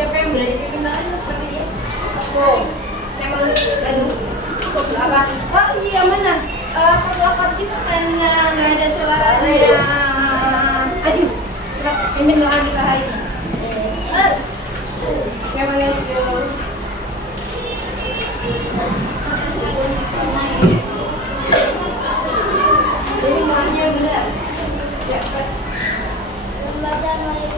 Siapa yang berani bikin tangan seperti dia? Oh, memang aduh. Apa? Oh iya mana? Pas kita kan nggak ada suaranya. Aduh, ini doa kita hari ini. Memang itu. Ini doanya benar. Ya, Lembaga mulai.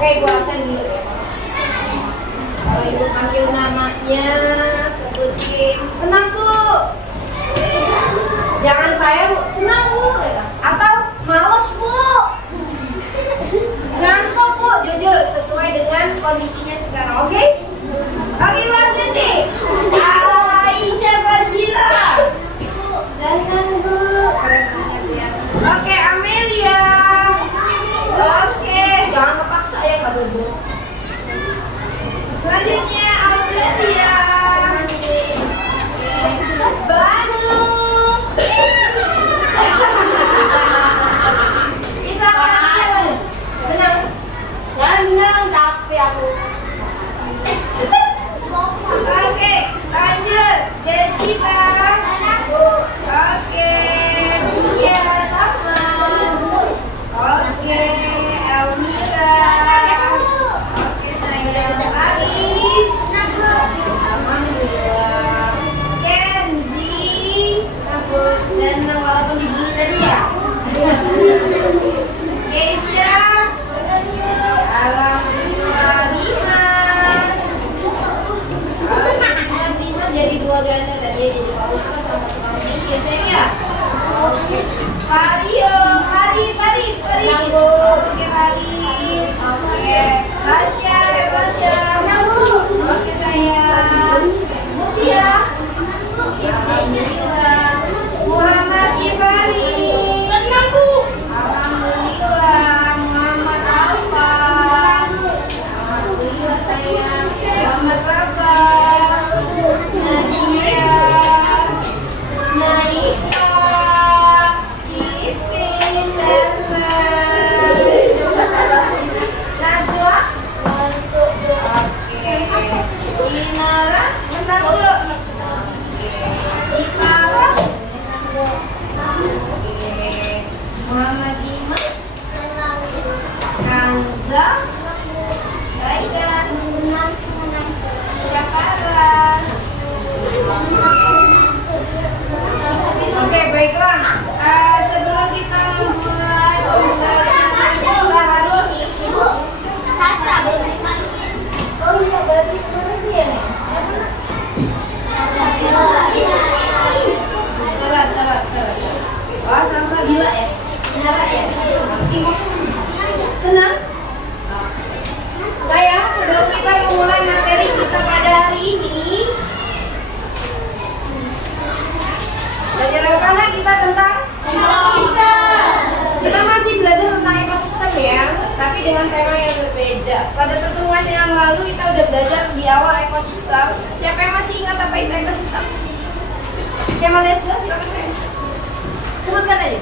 Oke, gua akan dulu ya. Kalau ibu panggil namanya, sebutin. Senang Bu. Jangan saya Bu, senang Bu. Atau males Bu. Ngantuk Bu, jujur sesuai dengan kondisinya sekarang, oke? Oke, banget nih. Aisyah Fazila. Senang Bu. Oke, Amelia. Oke, jangan kepaksa ya Kak Bu. Selanjutnya Amelia. Banu. Kita Amelia Banu. Senang. Senang tapi aku. Oke, lanjut Jessica. Oke, Dia sama. Oke, Elmira. Oke, sayang Aris. Alhamdulillah. Kenzi. Dan walaupun dibully tadi ya. Keisha. Alhamdulillah. Dimas. Dimas jadi dua ganda tadi, jadi Pak Ustaz sama tukang ini ya sayang ya. Oke. Mario, Farid. Oke, Farid. Oke. Rasya. Oke, sayang. Mutia. Alhamdulillah. Muhammad Ifari. Senang Bu. Alhamdulillah. Muhammad Alfa. Alhamdulillah sayang. Muhammad Rafa. Nadia. Naika. Najwa. Oke. Inara. Ipara. Oke. Muhammad Iman. Kanza. Raida. Jakara. Oke, baiklah. Sebelum kita memulai pembelajaran hari ini. Oh iya, berarti dia nih. Sabar. Oh, sama bila ya? Nara ya? Senang? Sayang, sebelum kita memulai materi kita pada hari ini, belajar apa kita tentang ekosistem. Kita masih belajar tentang ekosistem ya, tapi dengan tema yang berbeda. Pada pertemuan yang lalu kita udah belajar di awal ekosistem. Siapa yang masih ingat apa itu ekosistem? Yang mana sudah silakan saya. Sebutkan aja.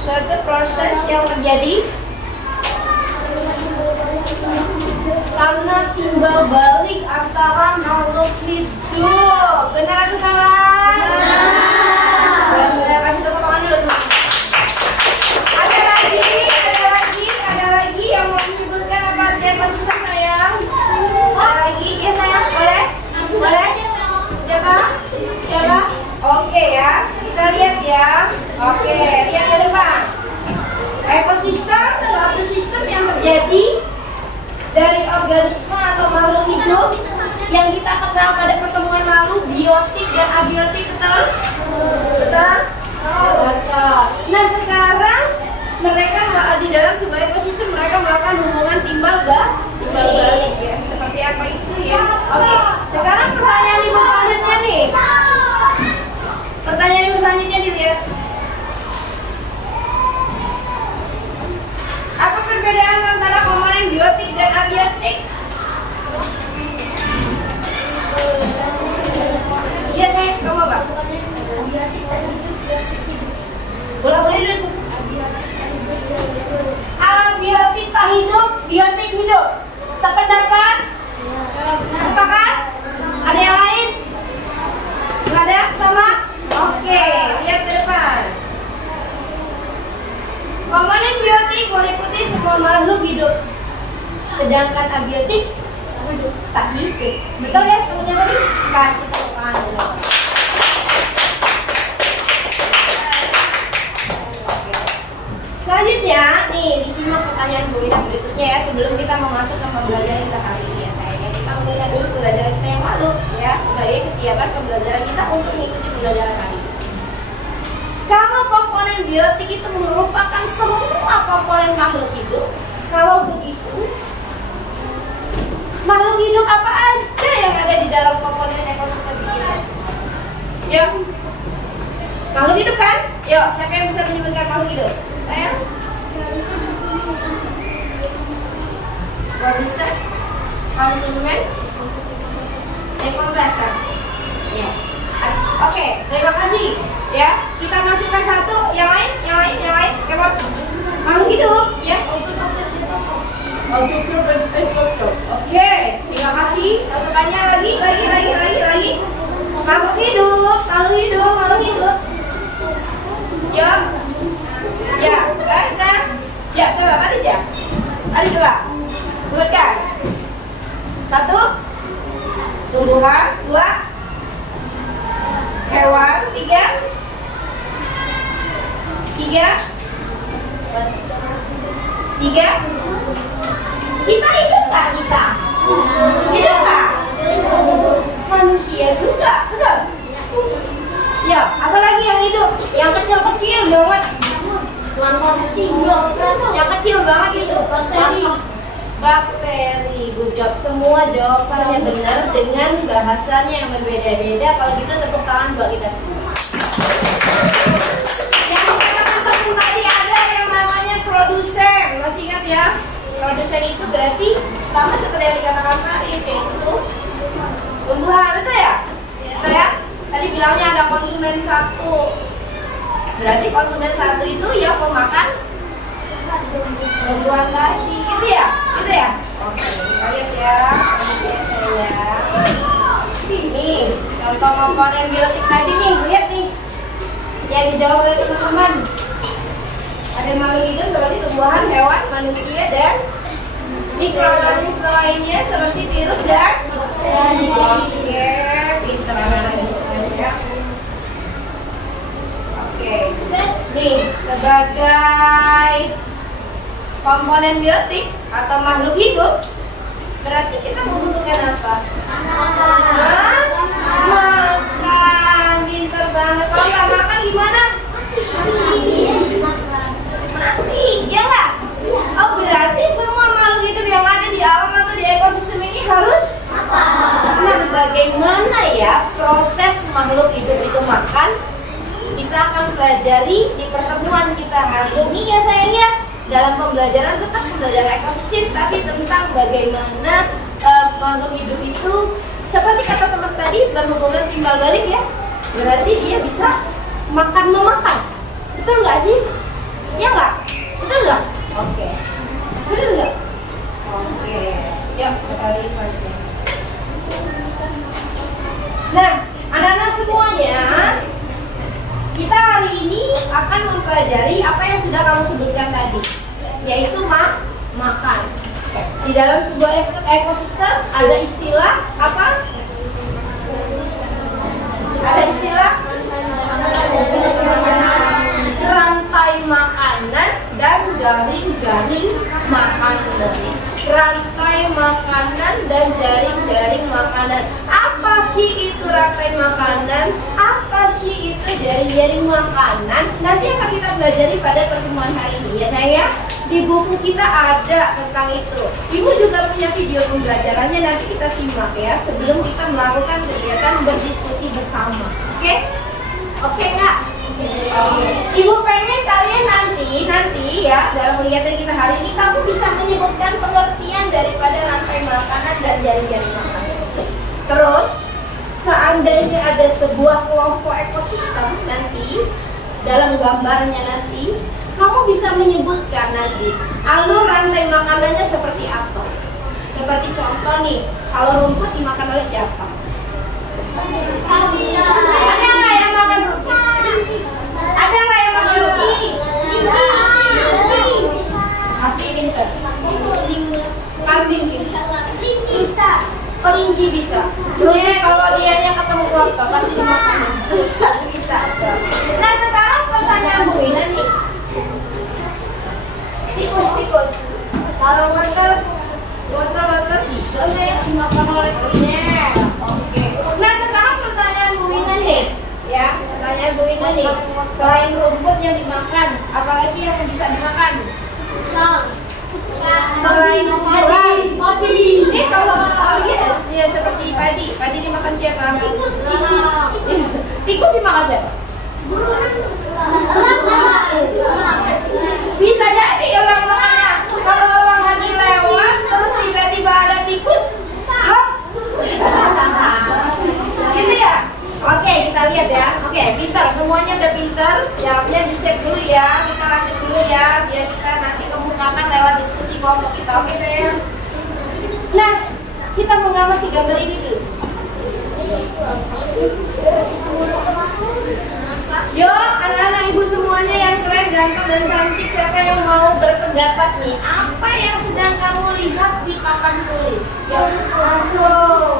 Suatu proses yang terjadi karena timbal balik antara makhluk hidup. Benar atau salah? Benar. Kasih tepuk tangan dulu teman. Ada lagi yang mau menyebutkan apa arti ekosistem sayang? Ada lagi? Ya sayang, boleh? Siapa? Oke ya, kita lihat ya. Oke, lihat ke depan. Ekosistem suatu sistem yang terjadi dari organisme atau makhluk hidup yang kita kenal pada pertemuan lalu, biotik dan abiotik, betul? Betul. Nah sekarang mereka di dalam sebuah ekosistem mereka melakukan hubungan timbal balik ya. Seperti apa itu ya? Oke. Sekarang pertanyaan ibu selanjutnya nih. Pertanyaan ibu selanjutnya dilihat. Apa perbedaan antara komponen biotik dan abiotik? Iya saya, kamu apa? Boleh dulu. Abiotik tak hidup, biotik hidup. Sependapat? Sepakat? Ada yang lain? Nggak ada? Sama? Oke, lihat ke depan. Komponen biotik meliputi semua makhluk hidup, sedangkan abiotik tak hidup. Betul ya teman-teman tadi? Kasih tepuk tangan dulu. Ya, sebelum kita masuk ke pembelajaran kita hari ini ya sayangnya, kita melihat dulu pembelajaran kita yang lalu ya, sebagai kesiapan pembelajaran kita untuk mengikuti pembelajaran hari ini. Kalau komponen biotik itu merupakan semua komponen makhluk hidup, kalau begitu makhluk hidup apa aja yang ada di dalam komponen ekosistem kita? Ya, makhluk hidup kan? Yuk, siapa yang bisa menyebutkan makhluk hidup? Saya? Produsen, konsumen, dekompresan. Ya. Oke, terima kasih. Ya, kita masukkan satu, yang lain. Kemot. Makhluk hidup, ya. Oke, terima kasih. Masukannya lagi. Makhluk hidup. Ya, kan? Ya, coba, Ada coba. Sebutkan. 1, tumbuhan. 2, hewan. 3, kita hidup nggak? Hidup nggak? Manusia juga, betul? Ya, apalagi yang hidup? Yang kecil banget. Yang kecil banget itu. Bakteri. Good job. Semua jawabannya benar dengan bahasanya yang berbeda-beda. Kalau gitu tepuk tangan buat kita semua. Yang kita ketemu tadi ada yang namanya produsen. Masih ingat ya? Produsen itu berarti sama seperti yang dikatakan Farid, yaitu tumbuhan, betul ya? Betul ya? Tadi bilangnya ada konsumen 1. Berarti konsumen 1 itu yang memakan tumbuhan tadi, gitu ya? Oke, kita lihat ya. Nih, contoh komponen biotik tadi nih, lihat nih. Yang dijawab oleh teman-teman. Ada makhluk hidup seperti tumbuhan, hewan, manusia, dan mikroorganisme lainnya seperti virus dan oke, pinter anak-anak ya. Oke, nih sebagai komponen biotik atau makhluk hidup, berarti kita membutuhkan apa? Makan, pinter banget. Kalau nggak makan gimana? Mati, ya nggak? Oh, berarti semua makhluk hidup yang ada di alam atau di ekosistem ini harus makan. Nah, bagaimana ya proses makhluk hidup itu makan? Kita akan pelajari di pertemuan kita hari ini ya sayang ya. Dalam pembelajaran tetap pembelajaran ekosistem, tapi tentang bagaimana makhluk hidup itu seperti kata teman tadi berhubungan timbal balik ya. Berarti dia bisa makan memakan. Betul nggak sih? Ya nggak? Betul nggak? Oke. Betul nggak? Oke. Yuk kita lihat saja. Nah, anak-anak semuanya, kita hari ini akan mempelajari apa yang sudah kamu sebutkan tadi, yaitu makan. Di dalam sebuah ekosistem ada istilah apa? Ada istilah rantai makanan dan jaring-jaring makanan. Rantai makanan dan jaring-jaring makanan. Apa sih itu rantai makanan? Apa sih itu jaring-jaring makanan? Nanti akan kita pelajari pada pertemuan hari ini ya sayang. Di buku kita ada tentang itu. Ibu juga punya video pembelajarannya, nanti kita simak ya sebelum kita melakukan kegiatan berdiskusi bersama. Oke? Oke nggak? Ibu pengen kalian nanti ya dalam kegiatan kita hari ini kamu bisa menyebutkan pengertian daripada rantai makanan dan jaring-jaring makanan. Terus seandainya ada sebuah kelompok ekosistem nanti dalam gambarnya nanti kamu bisa menyebutkan nanti alur rantai makanannya seperti apa. Seperti contoh nih, kalau rumput dimakan oleh siapa? Ada nggak yang makan rumput? Ada nggak yang makan rumput? Sapi pinter. Kambing pinter. Bisa. Kelinci bisa. Terus kalau dianya ketemu wortel pasti makan. Bisa. Nah sekarang pertanyaan Bu Ina nih. Tikus. Kalau mereka Selain rumput yang dimakan, apalagi yang bisa dimakan? Selain tumbuhan. Ini kalau ya seperti padi. Padi dimakan siapa? Tikus dimakan siapa? Bisa jadi orang makannya. Kalau orang lagi lewat terus tiba-tiba ada tikus, hap. Gitu ya. Oke, kita lihat ya. Oke, pintar. Semuanya udah pintar. Jawabnya di save dulu ya. Kita lanjut dulu ya, biar kita nanti kemukakan lewat diskusi kelompok kita. Oke, sayang. Nah, kita mengamati gambar ini dulu. Yo, anak-anak ibu semuanya yang keren, ganteng dan cantik, siapa yang mau berpendapat nih? Apa yang sedang kamu lihat di papan tulis? Yo,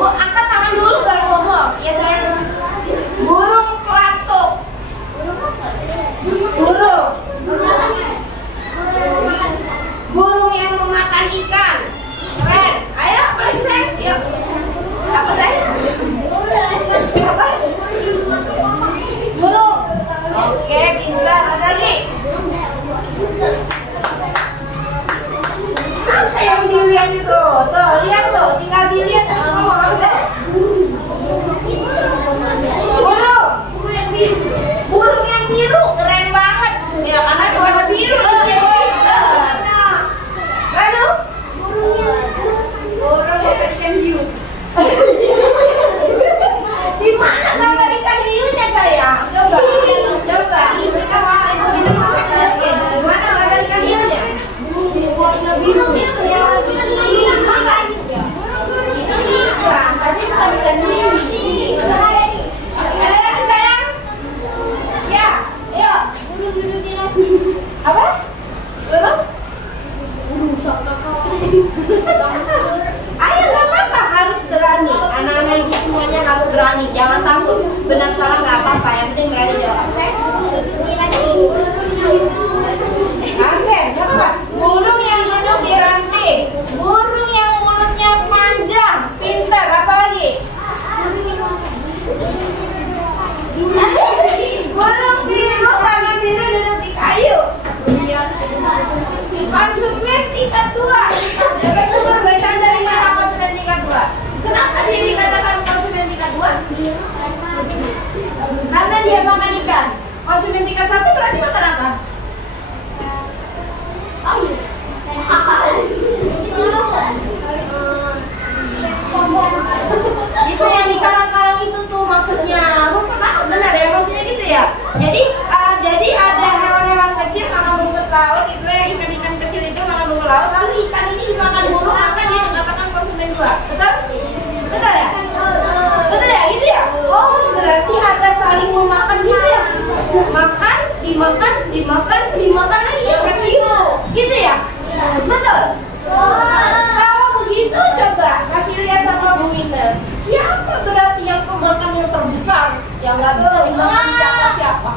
angkat tangan dulu baru ngomong. Ya sayang. Burung pelatuk. Burung yang memakan ikan. Keren. Ayo, apa lagi sayang? Yuk. Apa sayang? Apa? Burung. Oke, pintar. Ada lagi? Apa yang dilihat itu? Tuh, lihat tuh. Tinggal dilihat terus ngomong. Apa sayang? Burung yang biru, keren banget. Ya karena warna biru di sini pintar. Lalu burung ikan hiu. Di mana gambar ikan hiunya sayang? Coba. Kita mau ibu minum apa lagi? Di mana gambar ikan hiunya? Warna biru. Ya, ini mana? Ini ikan. Tadi bukan ikan hiu. Ada lagi sayang? Ya, ayo. Apa? Burung? Ayo, gak apa-apa, harus berani. Anak-anak ibu semuanya kamu berani, jangan takut. Benar salah gak apa-apa, yang penting berani jawab. Oke, apa? Burung yang duduk di ranting, burung yang mulutnya panjang, pintar. Apa lagi? Burung biru, warna biru duduk di kayu. Konsumen tingkat 2. Dapat nomor bacaan dari mana konsumen tingkat 2? Kenapa dia dikatakan konsumen tingkat 2? Karena dia makan ikan. Konsumen tingkat 1 berarti makan apa? Itu yang di karang-karang itu tuh maksudnya. Rumput laut, benar ya maksudnya gitu ya. Jadi ada hewan-hewan kecil makan rumput laut itu ya, ikan-ikan kecil itu makan rumput laut. Lalu ikan ini dimakan burung, maka dia dikatakan konsumen 2. Betul? Betul ya? Betul ya? Gitu ya? Oh, berarti ada saling memakan gitu ya? Dimakan lagi ya seperti itu. Gitu ya? Betul? Kalau begitu coba kasih lihat sama Bu Winner. Siapa berarti yang pemakan yang terbesar yang nggak bisa dimakan siapa-siapa?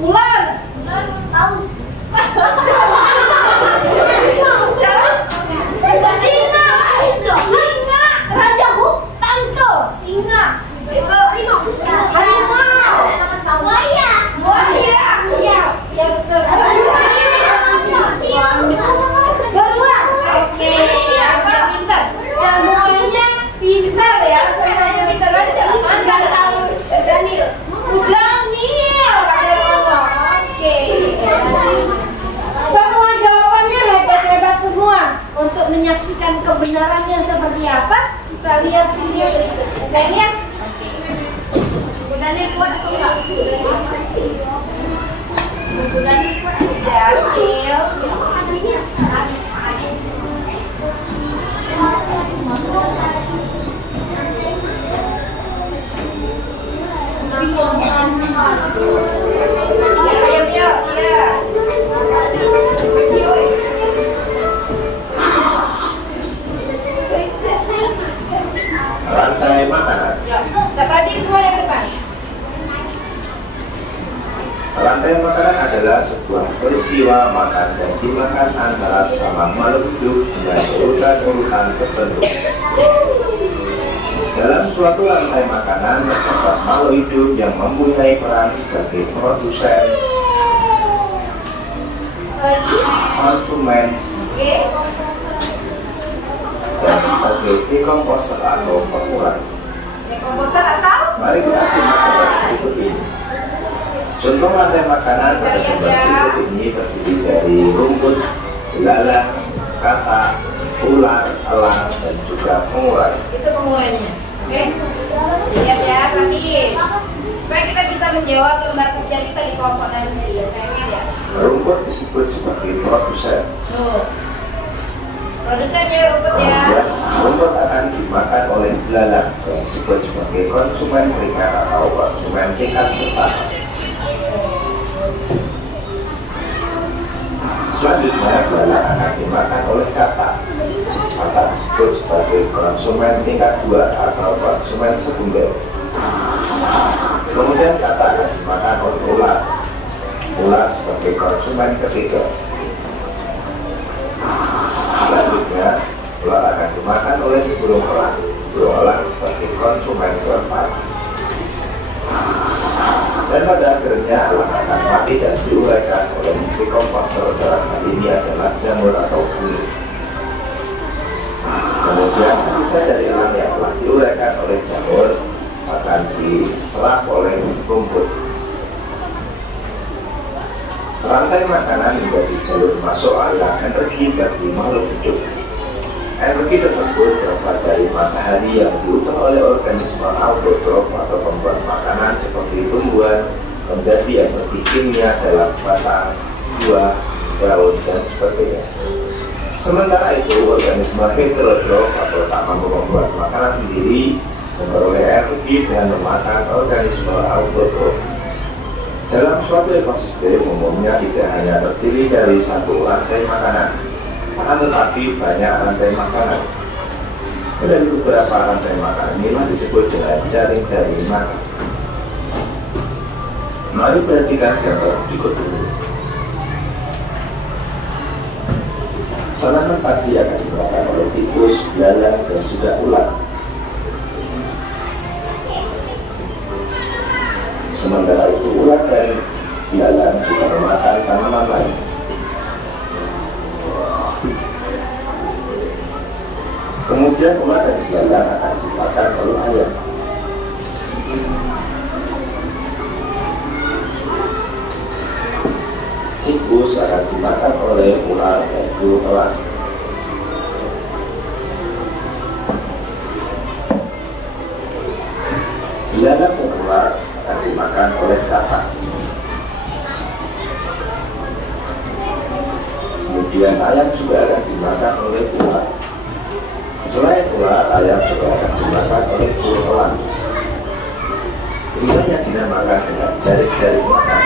Ular. Paus. Singa. Raja hutan tuh. Singa. Harimau. Buaya. Ya betul. Beruang. Oke. Pintar. Semuanya pintar ya. Semuanya pintar. Daniel. Oke. Semua jawabannya hebat-hebat semua. Untuk menyaksikan kebenarannya seperti apa, kita lihat video berikutnya. Saya lihat. Daniel kuat atau enggak? Daniel kuat. Daniel. Rantai makanan. Perhatiin semua yang depan. Rantai makanan adalah sebuah peristiwa makan dan dimakan antara sama makhluk hidup dengan urutan-urutan tertentu. Dalam suatu rantai makanan terdapat makhluk hidup yang mempunyai peran sebagai produsen, konsumen, dan sebagai dekomposer atau pengurang. Dekomposer atau? Mari kita simak berikut ini. Contoh rantai makanan pada gambar berikut ini terdiri dari rumput, belalang, katak, ular, elang, dan juga pengurang. Itu pengurangnya. Oke, lihat ya, perhatiin supaya kita bisa menjawab lembar kerja kita di kelompok nanti. Sayangnya ya. Rumput disebut sebagai produsen. Produsennya rumput ya. Kemudian rumput akan dimakan oleh belalang yang disebut sebagai konsumen primer atau konsumen tingkat pertama. Selanjutnya belalang akan dimakan oleh katak. Katak disebut sebagai konsumen tingkat 2 atau konsumen sekunder. Kemudian katak akan dimakan oleh ular. Ular sebagai konsumen ketiga. Selanjutnya ular akan dimakan oleh burung elang. Burung elang sebagai konsumen keempat. Dan pada akhirnya elang akan mati dan diuraikan oleh dekomposer, dalam hal ini adalah jamur atau bulu. Kemudian sisa dari elang yang telah diuraikan oleh jamur akan diserap oleh rumput. Rantai makanan menjadi jalur masuk aliran energi bagi makhluk hidup. Energi tersebut berasal dari matahari yang diubah oleh organisme autotrof atau pembuat makanan seperti tumbuhan menjadi energi kimia dalam batang, buah, daun, dan sebagainya. Sementara itu, organisme heterotrof atau tak mampu membuat makanan sendiri memperoleh energi dengan memakan organisme autotrof. Dalam suatu ekosistem umumnya tidak hanya terdiri dari satu rantai makanan, tetapi banyak rantai makanan. Dan beberapa rantai makanan inilah disebut dengan jaring-jaring makan. Mari perhatikan gambar berikut ini. Tanaman padi akan dimakan oleh tikus, belalang, dan juga ular. Sementara itu ular dan belalang juga memakan tanaman lain. Kemudian ular dan belalang akan dimakan oleh ayam. Tikus akan dimakan oleh ular dan burung elang. Belalang dan ular akan dimakan oleh katak. Kemudian ayam juga akan dimakan oleh ular. Selain ular, ayam juga akan dimakan oleh burung elang. Inilah yang dinamakan dengan jaring-jaring makan.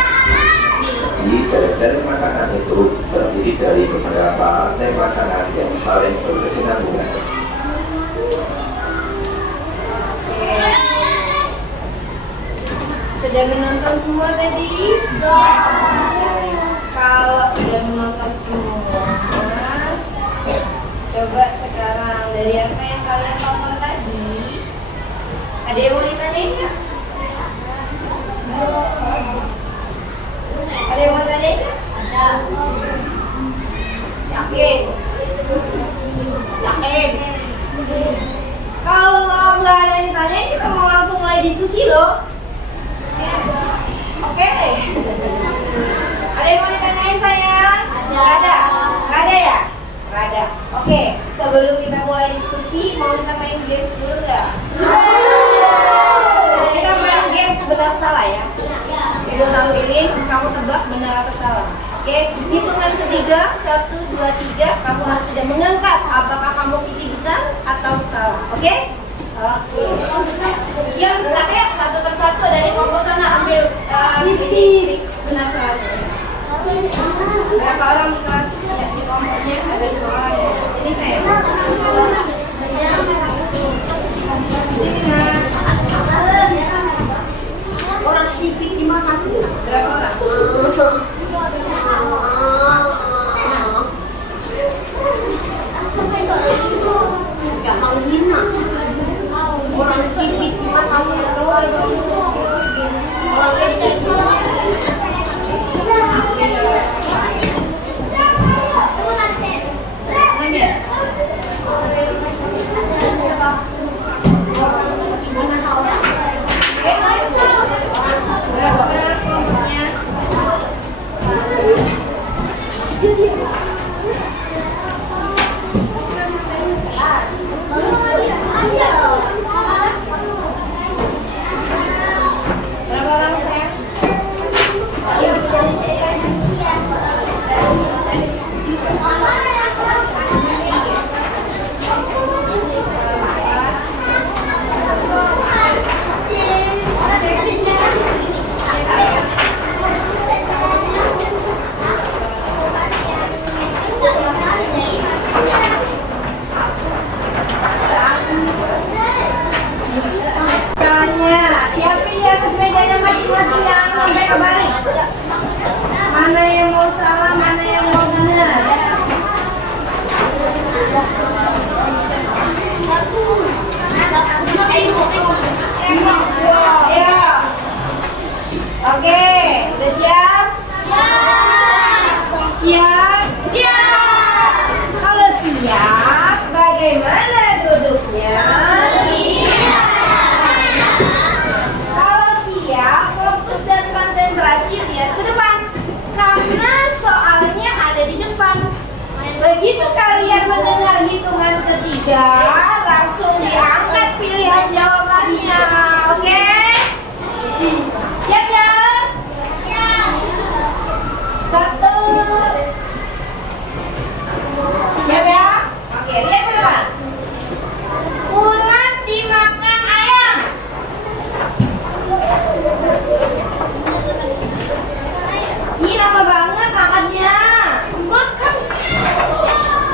Jadi jaring-jaring makanan itu terdiri dari beberapa rantai makanan yang saling berkesinambungan. Sudah menonton semua tadi? Kalau sudah menonton semua, coba sekarang dari apa yang kalian tonton tadi, ada yang mau ditanyain nggak? Ada yang mau tanyain nggak? Yakin? Yakin? Kalau nggak ada yang ditanyain, kita mau langsung mulai diskusi loh. Oke. Ada yang mau ditanyain sayang? Nggak ada? Nggak ada ya? Nggak ada. Oke, sebelum kita mulai diskusi, mau kita main games dulu nggak? Kita main games benar salah ya? Ibu tampilin, kamu tebak benar atau salah. Oke, hitungan ketiga, 1, 2, 3, kamu harus sudah mengangkat apakah kamu pilih benar atau salah. Oke? Yang satu persatu dari kelompok sana ambil ini benar salahnya. Berapa orang di kelas ya, di kelompoknya ada 2 orang ya. Ini saya. Ini Mas. Orang sipit di mana tuh? Berapa orang? Gak mau minat. Orang sipit balik. Mana yang mau salah, mana yang mau benar? Ya. Oke, udah siap? Siap? Kalau siap, bagaimana duduknya? Kalau siap, fokus dan konsentrasi lihat ke depan. Karena soalnya ada di depan. Begitu kalian mendengar hitungan ketiga, langsung diangkat pilihan jawabannya. Oke? Siap ya? 1. Siap ya? Oke, lihat ke depan. Ulat dimakan ayam. Ini lama banget angkatnya.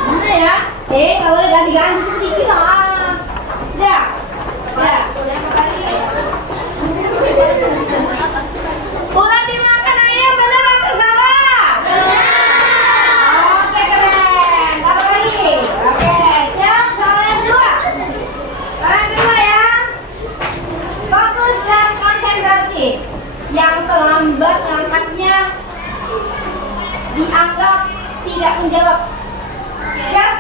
Mana ya? Nggak boleh ganti-ganti sedikit lah. Udah. Ulat dimakan ayam, benar atau salah? Oke, keren. Taruh lagi. Oke, siap. Soal yang kedua. Soal yang kedua ya. Fokus dan konsentrasi. Yang terlambat ngangkatnya dianggap tidak menjawab. Siap?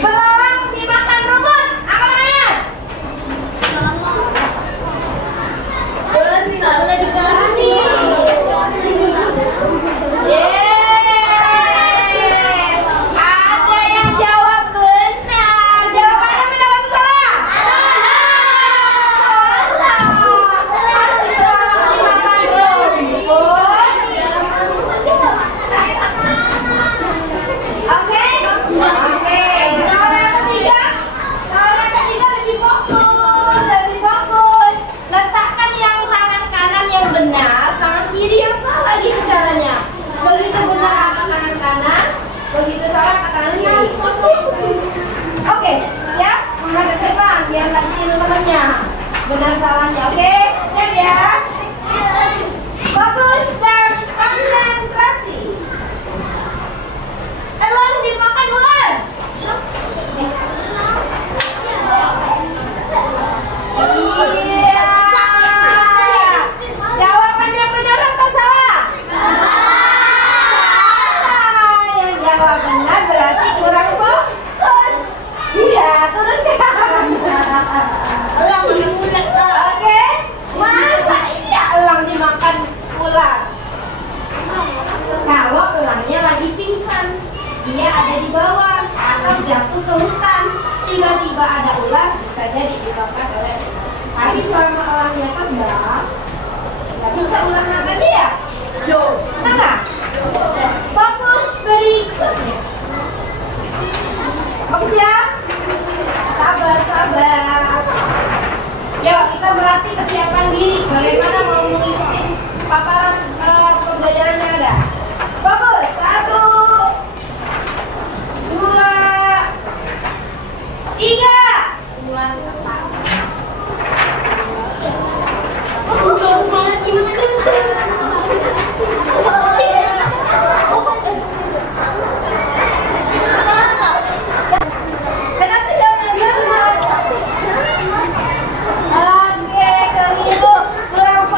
Belalang dimakan rumput. Apa namanya? Udah diganti. Ada yang jawab benar. Jawabannya benar atau salah? Salah. Masih belalang dimakan rumput. Oke? Oke. Soal yang ketiga. Soal yang ketiga lebih fokus. Letakkan yang tangan kanan yang benar, tangan kiri yang salah gitu caranya. Begitu benar angkat tangan kanan, begitu salah angkat tangan kiri. Oke, siap? Menghadap ke depan biar nggak ditiru temannya. Benar salahnya, oke? Siap ya? Fokus dan konsentrasi. Elang dimakan ular. Iya. Jawabannya benar atau salah? Salah. Yang jawab benar berarti kurang fokus. Iya, turunkan. Oke. Masa iya elang dimakan ular? Kalau elangnya lagi pingsan, dia ada di bawah atau jatuh ke hutan, tiba-tiba ada ular, bisa jadi dimakan oleh ular. Tapi selama elangnya terbang, nggak bisa ular makan dia. Tengah. Fokus berikutnya. Fokus ya. Sabar. Yuk kita berlatih kesiapan diri. Bagaimana mau mengikuti paparan pembelajaran yang ada. Fokus. 1, 2, 3. Kenapa jawabnya benar? Oke, keliru. Kurang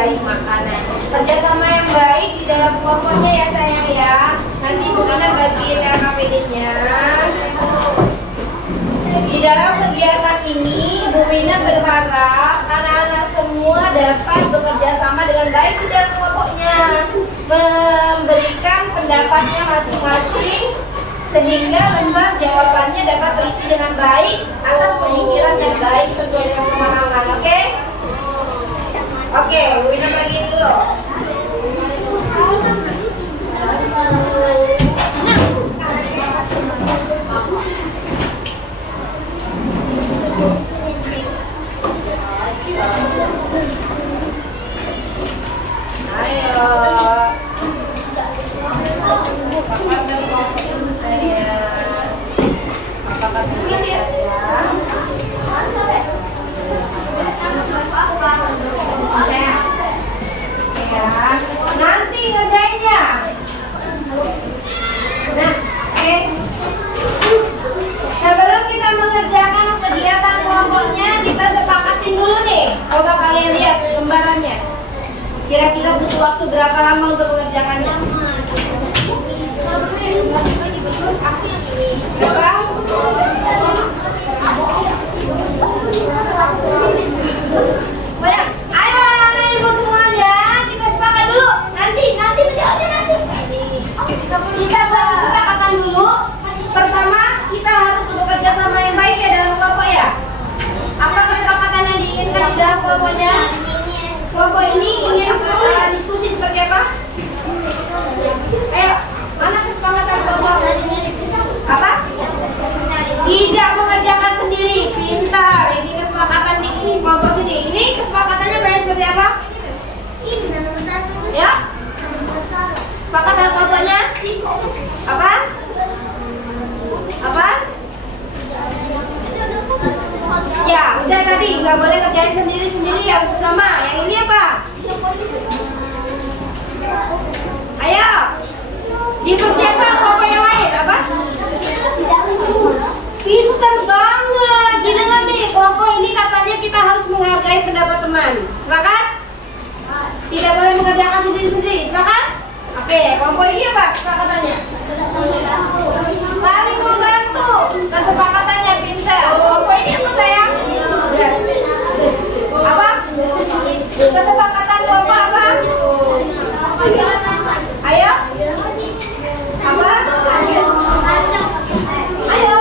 mencari makanan. Kerjasama yang baik di dalam kelompoknya ya sayang ya. Nanti Bu Ina bagiin RKPD-nya. Di dalam kegiatan ini, Bu Ina berharap anak-anak semua dapat bekerja sama dengan baik di dalam kelompoknya, memberikan pendapatnya masing-masing, sehingga lembar jawabannya dapat terisi dengan baik atas pemikiran yang baik sesuai dengan pemahaman. Oke? Oke, Bu Ina bagiin dulu. Ayo. Papan dan kelompok saya. Apakah bisa saja? Oke. Ya. Nanti ngerjainnya. Nah, sebelum kita mengerjakan kegiatan kelompoknya, kita sepakatin dulu nih. Coba kalian lihat gambarannya. Kira-kira butuh waktu berapa lama untuk mengerjakannya? Berapa? Banyak. Ayo anak-anak ibu semuanya, kita sepakat dulu. Nanti menjawabnya nanti. Kita buat kesepakatan dulu. Pertama, kita harus bekerja sama yang baik ya dalam kelompok ya. Apa kesepakatan yang diinginkan di dalam kelompoknya? Kelompok ini ingin diskusi seperti apa? Ayo, mana kesepakatan kelompok? Apa? Tidak mengerjakan sendiri, pintar. Ini kesepakatan di kelompok sini. Ini kesepakatannya pengen seperti apa? Ya? Kesepakatan kelompoknya? Apa? Apa? Ya, udah tadi nggak boleh kerjain sendiri-sendiri, harus bersama. Yang ini apa? Ayo, dipersiapkan kelompok yang lain. Apa? Pintar banget. Didengar nih, kelompok ini katanya kita harus menghargai pendapat teman. Sepakat? Tidak boleh mengerjakan sendiri-sendiri. Sepakat? Oke, kelompok ini apa kesepakatannya? Saling membantu. Kesepakatannya pintar. Kelompok ini apa sayang? Apa? Kesepakatan kelompok apa? Ayo? Apa? Ayo?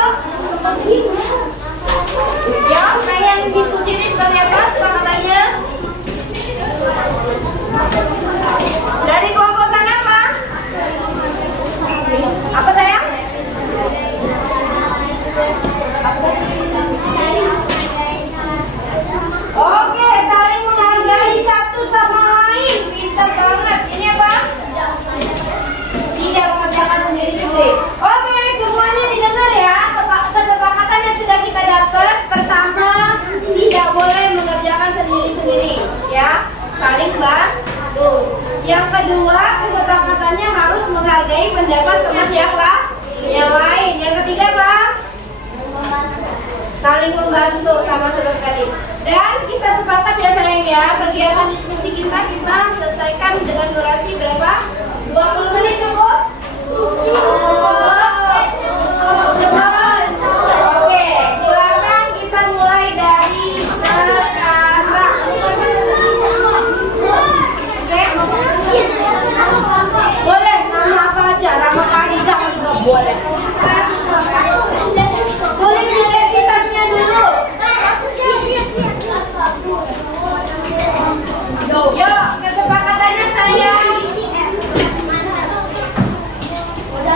Ya, pengen diskusi ini seperti apa kesepakatannya? Dari kelompok sana apa? Apa sayang? Oke, saling menghargai satu sama lain. Pintar banget. Ini apa? Tidak mengerjakan sendiri-sendiri. Oke, semuanya didengar ya. Kesepakatan yang sudah kita dapat. Pertama, tidak boleh mengerjakan sendiri-sendiri. Ya, saling bantu. Yang kedua, kesepakatannya harus menghargai pendapat teman yang lain. Yang ketiga apa? Saling membantu sama seperti tadi. Dan kita sepakat ya sayang ya, kegiatan diskusi kita selesaikan dengan durasi berapa? 20 menit cukup? Cukup? Oke, silakan kita mulai dari sekarang. Oke? Boleh, nama apa aja? Nama panjang juga boleh. Tulis identitasnya dulu. Yuk, kesepakatannya sayang.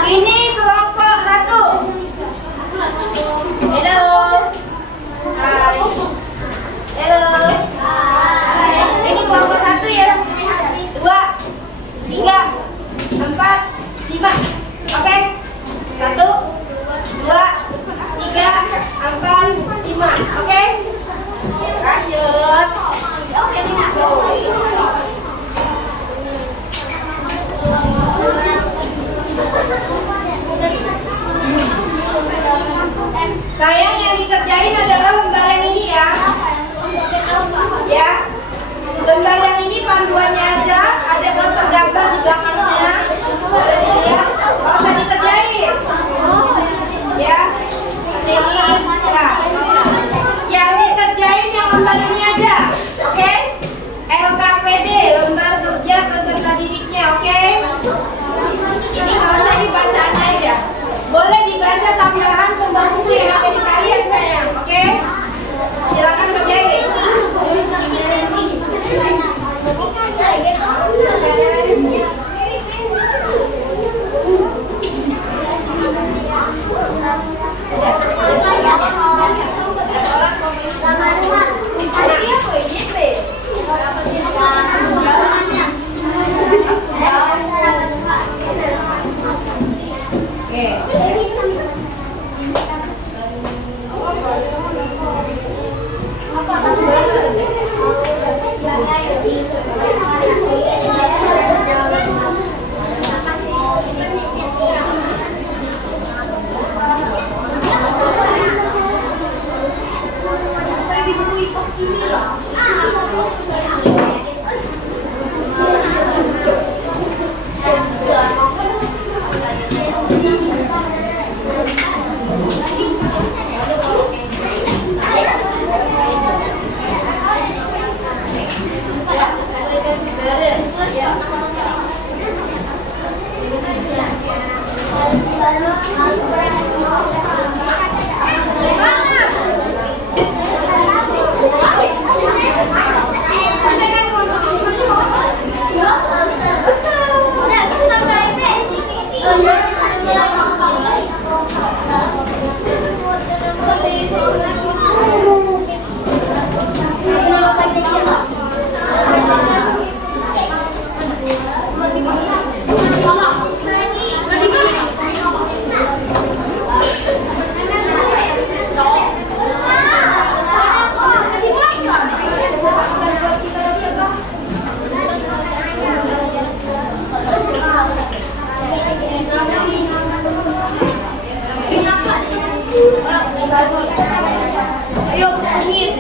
Ini kelompok 1. Halo. Hai. Halo. Ini kelompok 1 ya. 2, 3, 4, 5. Oke. 1, Oke. Ayo, dingin.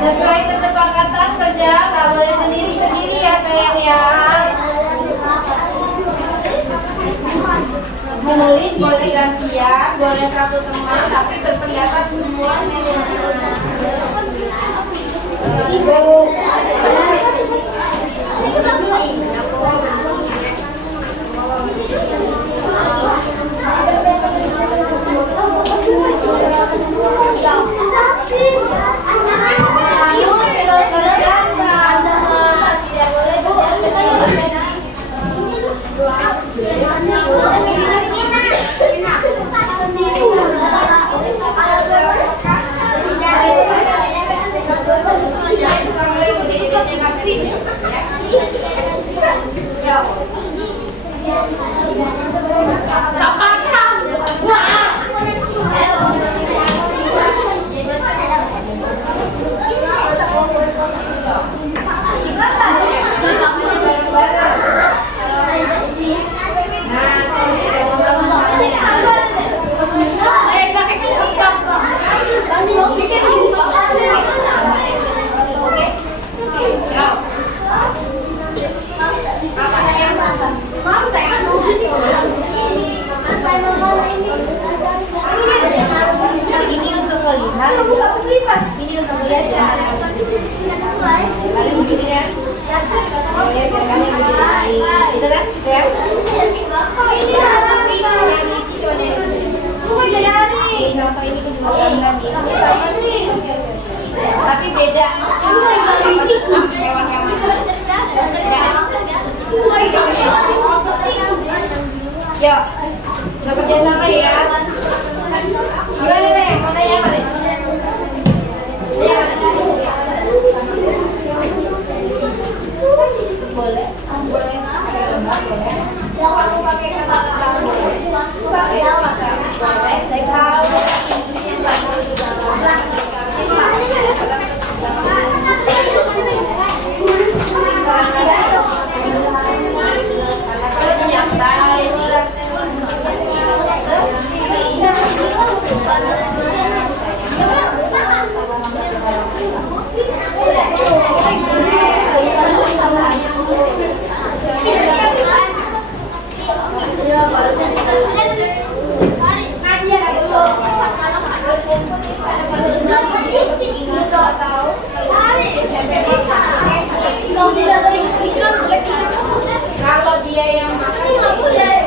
Sesuai kesepakatan kerja, nggak boleh sendiri-sendiri ya sayang ya. Menulis boleh gantian, boleh satu teman, tapi berpendapat semuanya. Ini untuk melihat, ini untuk melihat. Lalu begini ya. Itu kan? Ya. Ini contoh gambar ini sama sih, tapi beda. Yuk, kita kerja sama ya. Gimana nih? Mau nanya apa nih? Boleh, boleh. Ada gambar boleh. Mau aku pakai kata-kata boleh. Pakai apa? Saya tahu. Kalau dia yang makan nggak boleh.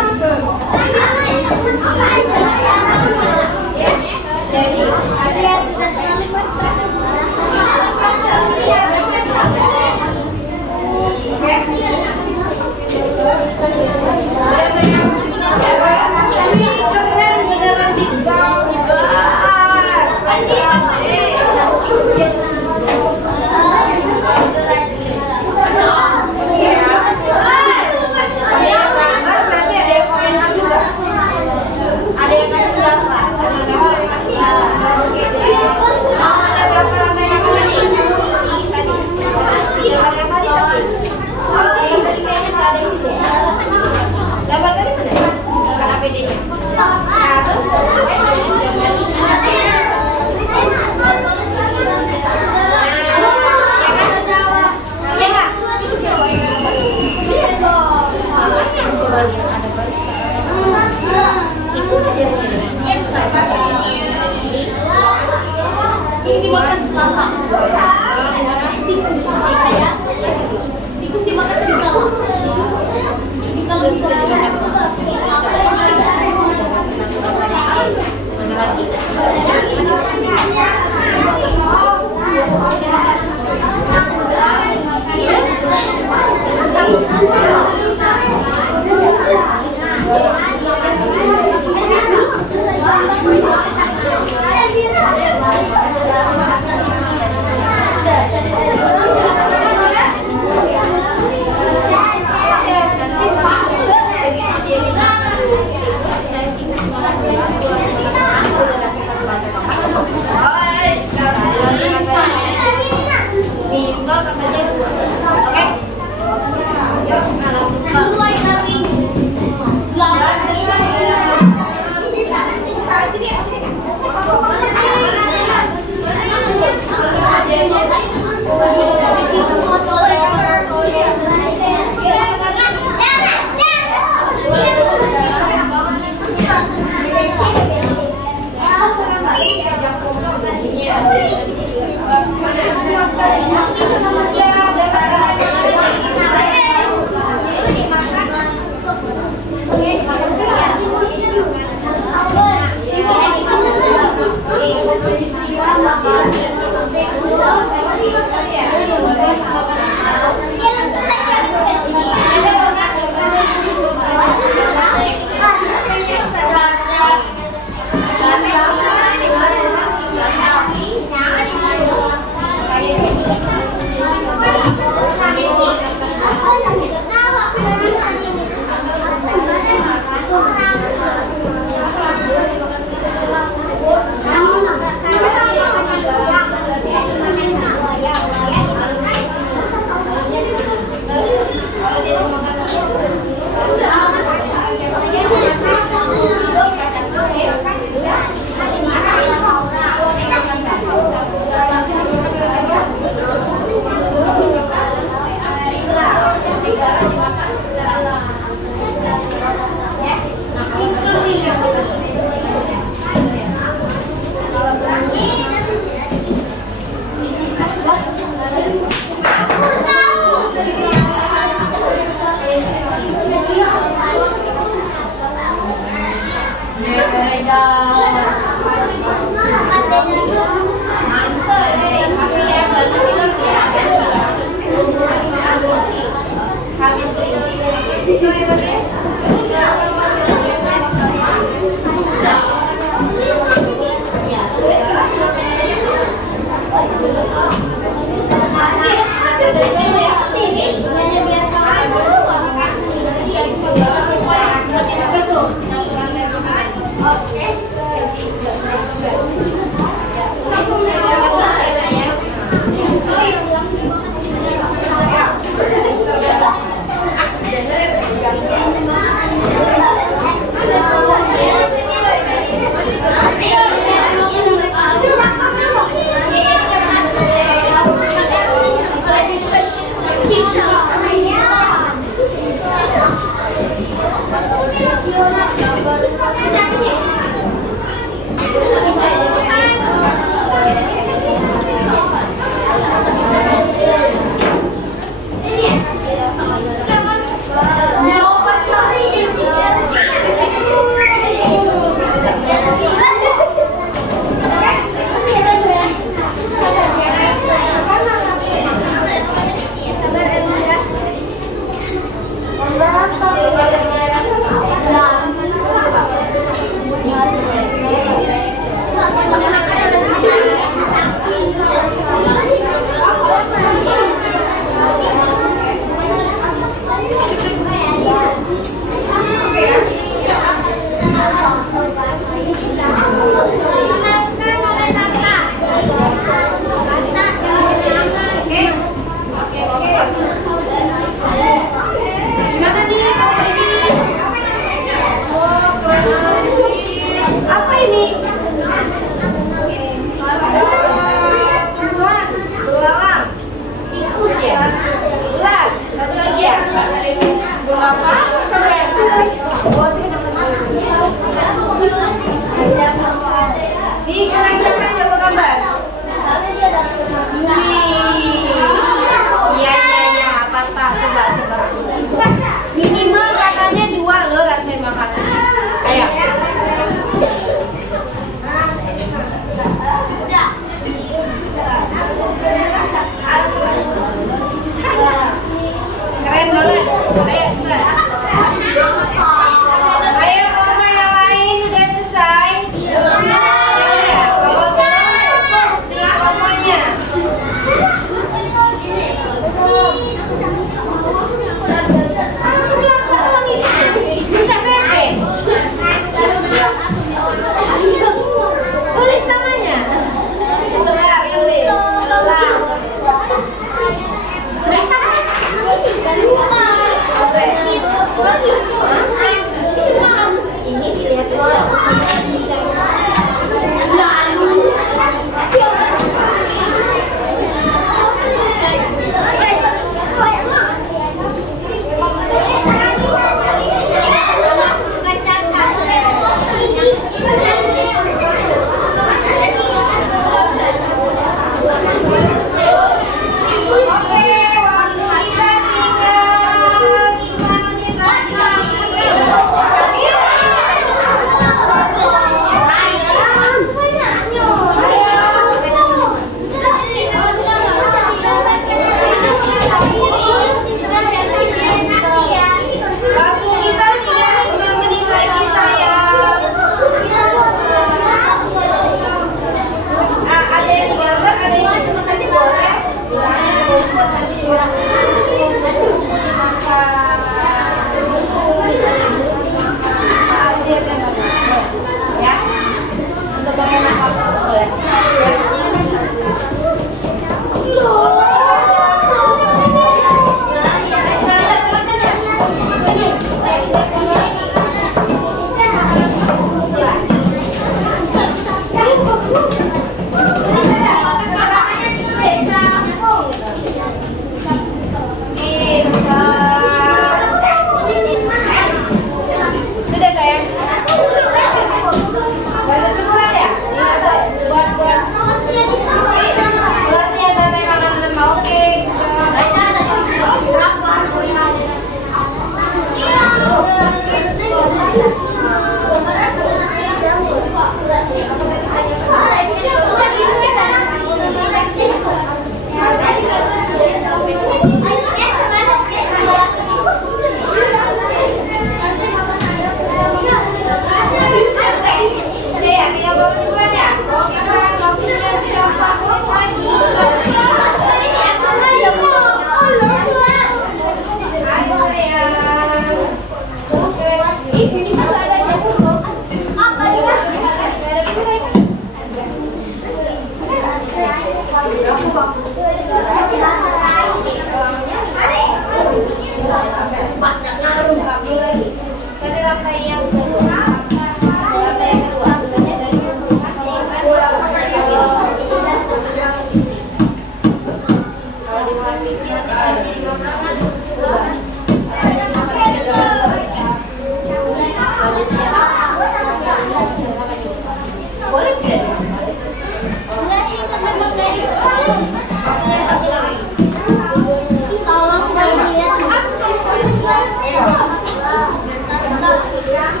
Jangan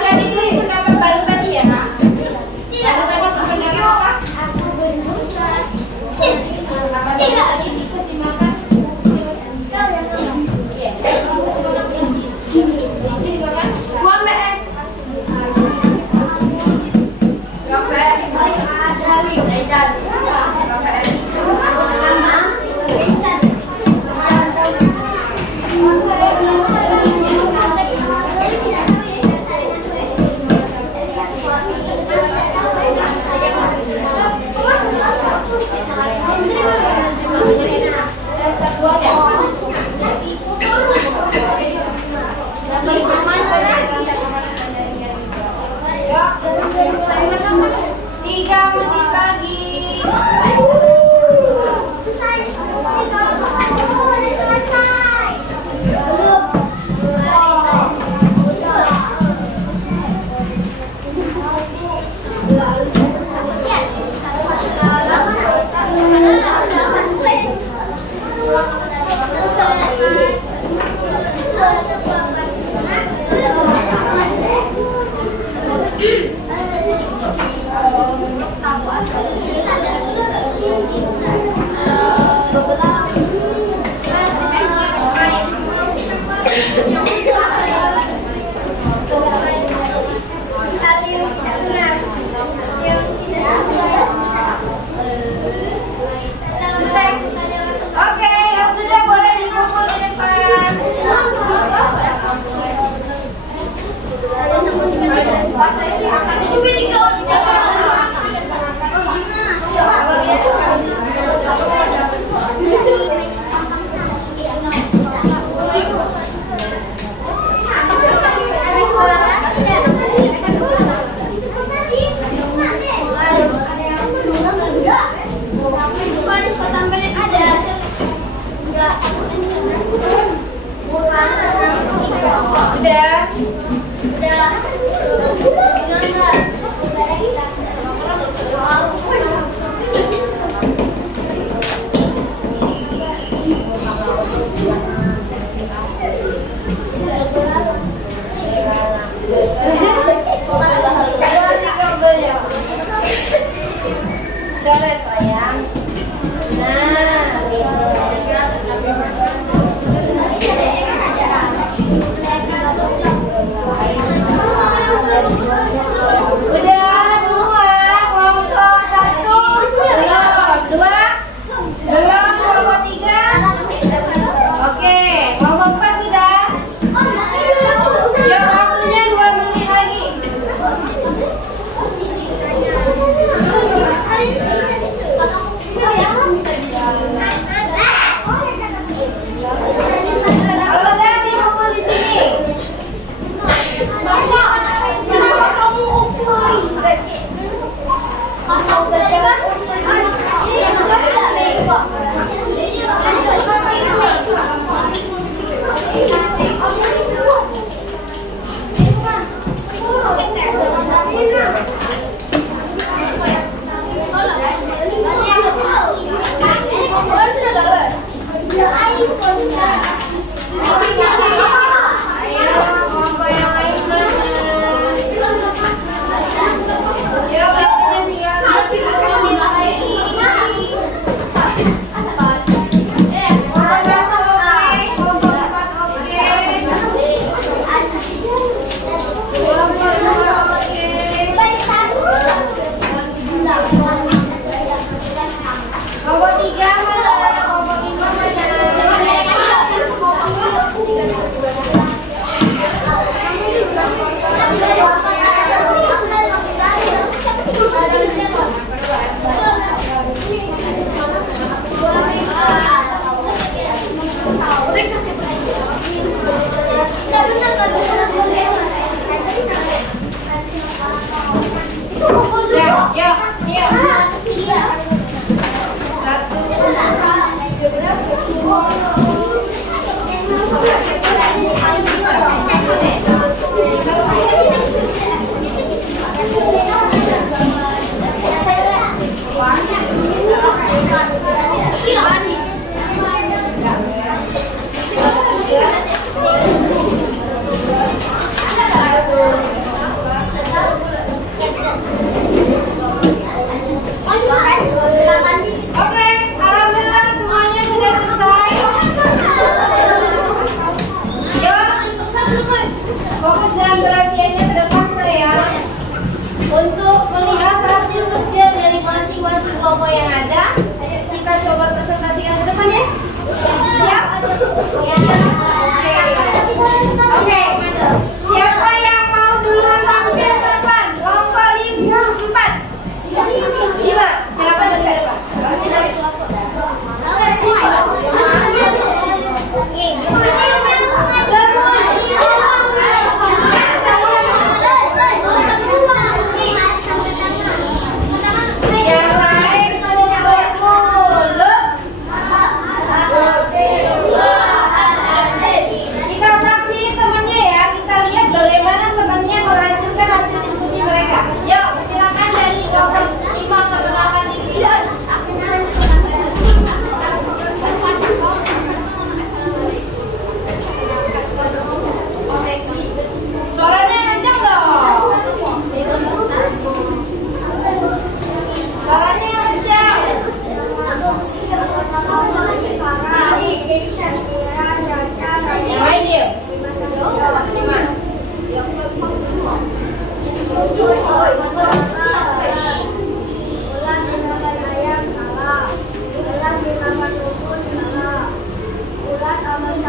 jadi diri pendapat baru tadi ya, Kak. Baru tadi pendapat apa? Tidak, ini bisa dimakan. Iya. Ini dimakan. Buang BE. Gak BE. Jali. Edan. Gak BE. Tiga menit lagi. Oke, yang sudah boleh dikumpul di depan. Coret sayang. Udah semua kelompok 1 belum, 2 belum, kelompok 3 oke, kelompok 4 sudah. Ya waktunya 2 menit lagi. Kalau udah dikumpul di sini. Ayo, kelompok yang lain mana? Ya, waktunya tinggal 1 menit lagi. Kelompok 1 oke, kelompok 4 oke, kelompok 2 oke. Kelompok 3 mana? Kelompok 5 mana? Ya, yuk, yuk. 1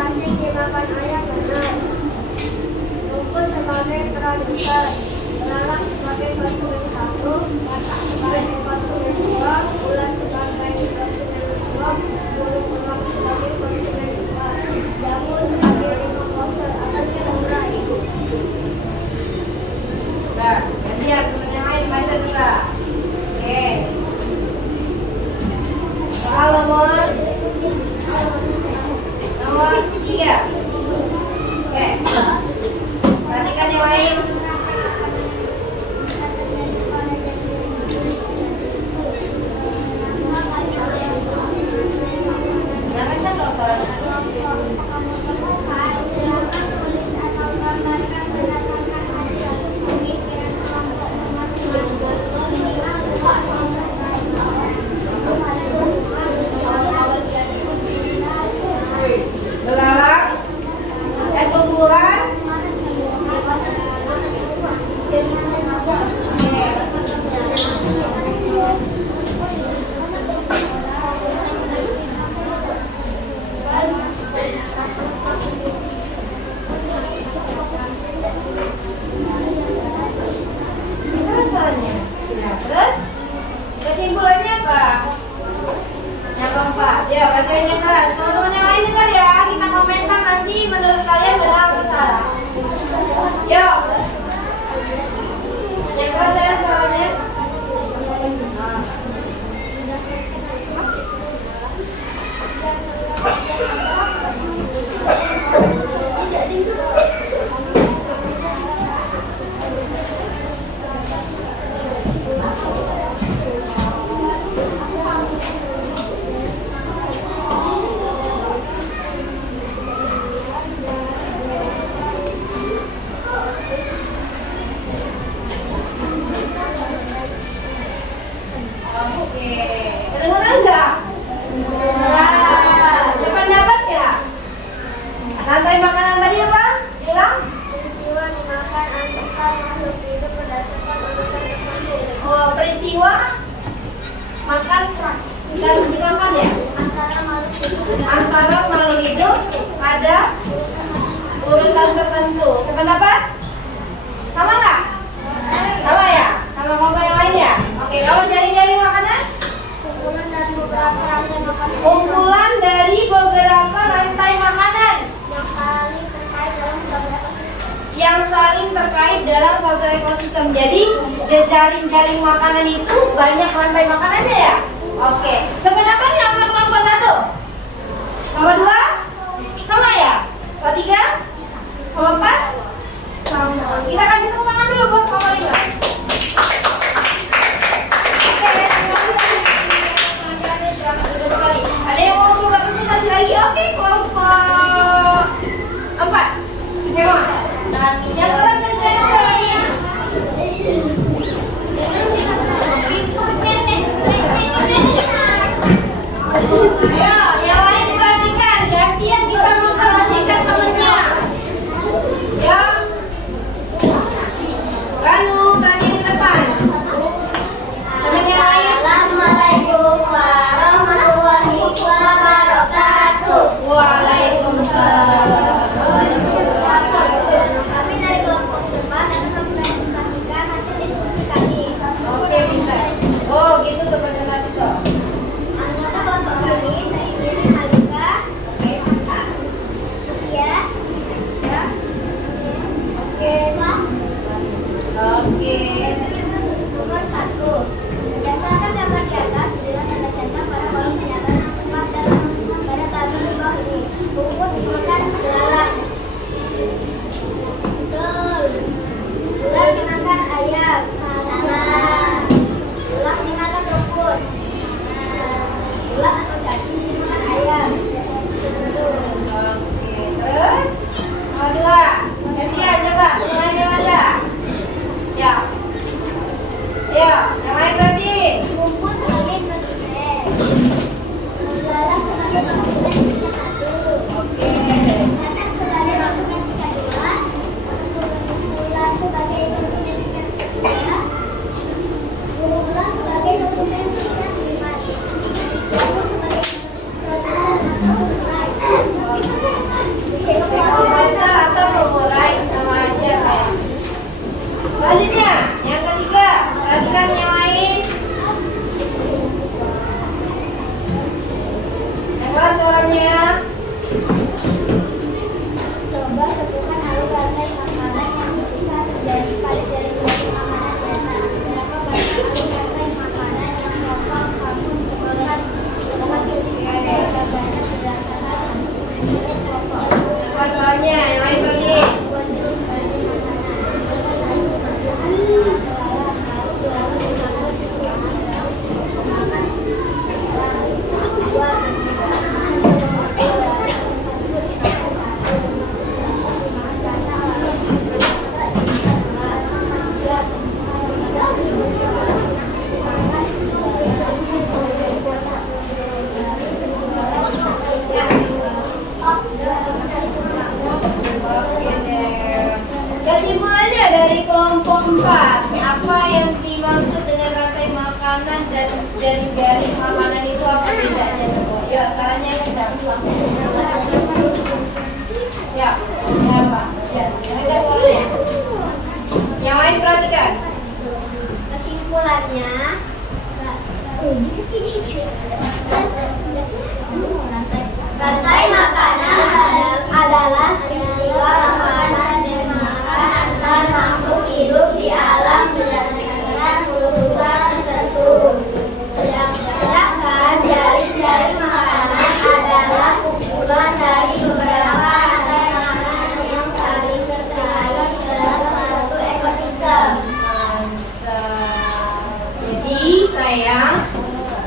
pancing dimakan ayam benar. Rumput sebagai produser, belalang sebagai konsumen satu, katak sebagai konsumen dua, ular sebagai konsumen dua, burung elang sebagai konsumen dua, jamur sebagai limfosit artinya murah itu. Nah, jadi yang yang lain baca juga. Oke. Soal nomor 3. Oke. Perhatikan yang lain. Jangan kan loh suaranya. Belalang, tumbuhan, rasanya. Nah, terus kesimpulannya apa? Yang keempat, ya bacain yang keras. Teman-teman yang lain dengar ya, kita komentar nanti menurut kalian benar atau salah. Yuk, yang keras ya suaranya. Nah. Oke, kedengeran nggak? Nah, siapa dapat ya? Rantai makanan tadi apa? Bilang? Peristiwa dimakan antar makhluk hidup berdasarkan urutan tertentu. Oh, peristiwa makan dan dimakan ya? Antara makhluk hidup ada urutan tertentu. Sependapat? Sama nggak? Sama ya? Sama kelompok yang lain ya? Oke, kalau jaring-jaring makanan? Kumpulan dari beberapa rantai Kumpulan dari beberapa rantai makanan makanan yang saling terkait dalam suatu ekosistem. Jadi jejaring-jaring makanan itu banyak rantai makanannya ya? Oke. Sependapat ya sama kelompok 1? Kelompok 2? Sama ya? Kelompok 3? Kelompok 4? Sama. Kita kasih tepuk tangan dulu buat kelompok 5. Ada yang mau coba presentasi lagi? Oke, kelompok 4. Semua. Yang keras saya suaranya. Ya, yang lain perhatikan. keempat, apa yang dimaksud dengan rantai makanan dan jaring-jaring makanan itu apa bedanya? Ya, caranya kita. Ya, apa? Ya, kita boleh. Yang lain perhatikan. Kesimpulannya, rantai makanan adalah peristiwa makanan dan makan antar makhluk hidup di alam berdasarkan kebutuhan tertentu. Sedangkan jaring-jaring makanan adalah kumpulan dari beberapa rantai makanan yang saling terkait dalam satu ekosistem. Jadi sayang,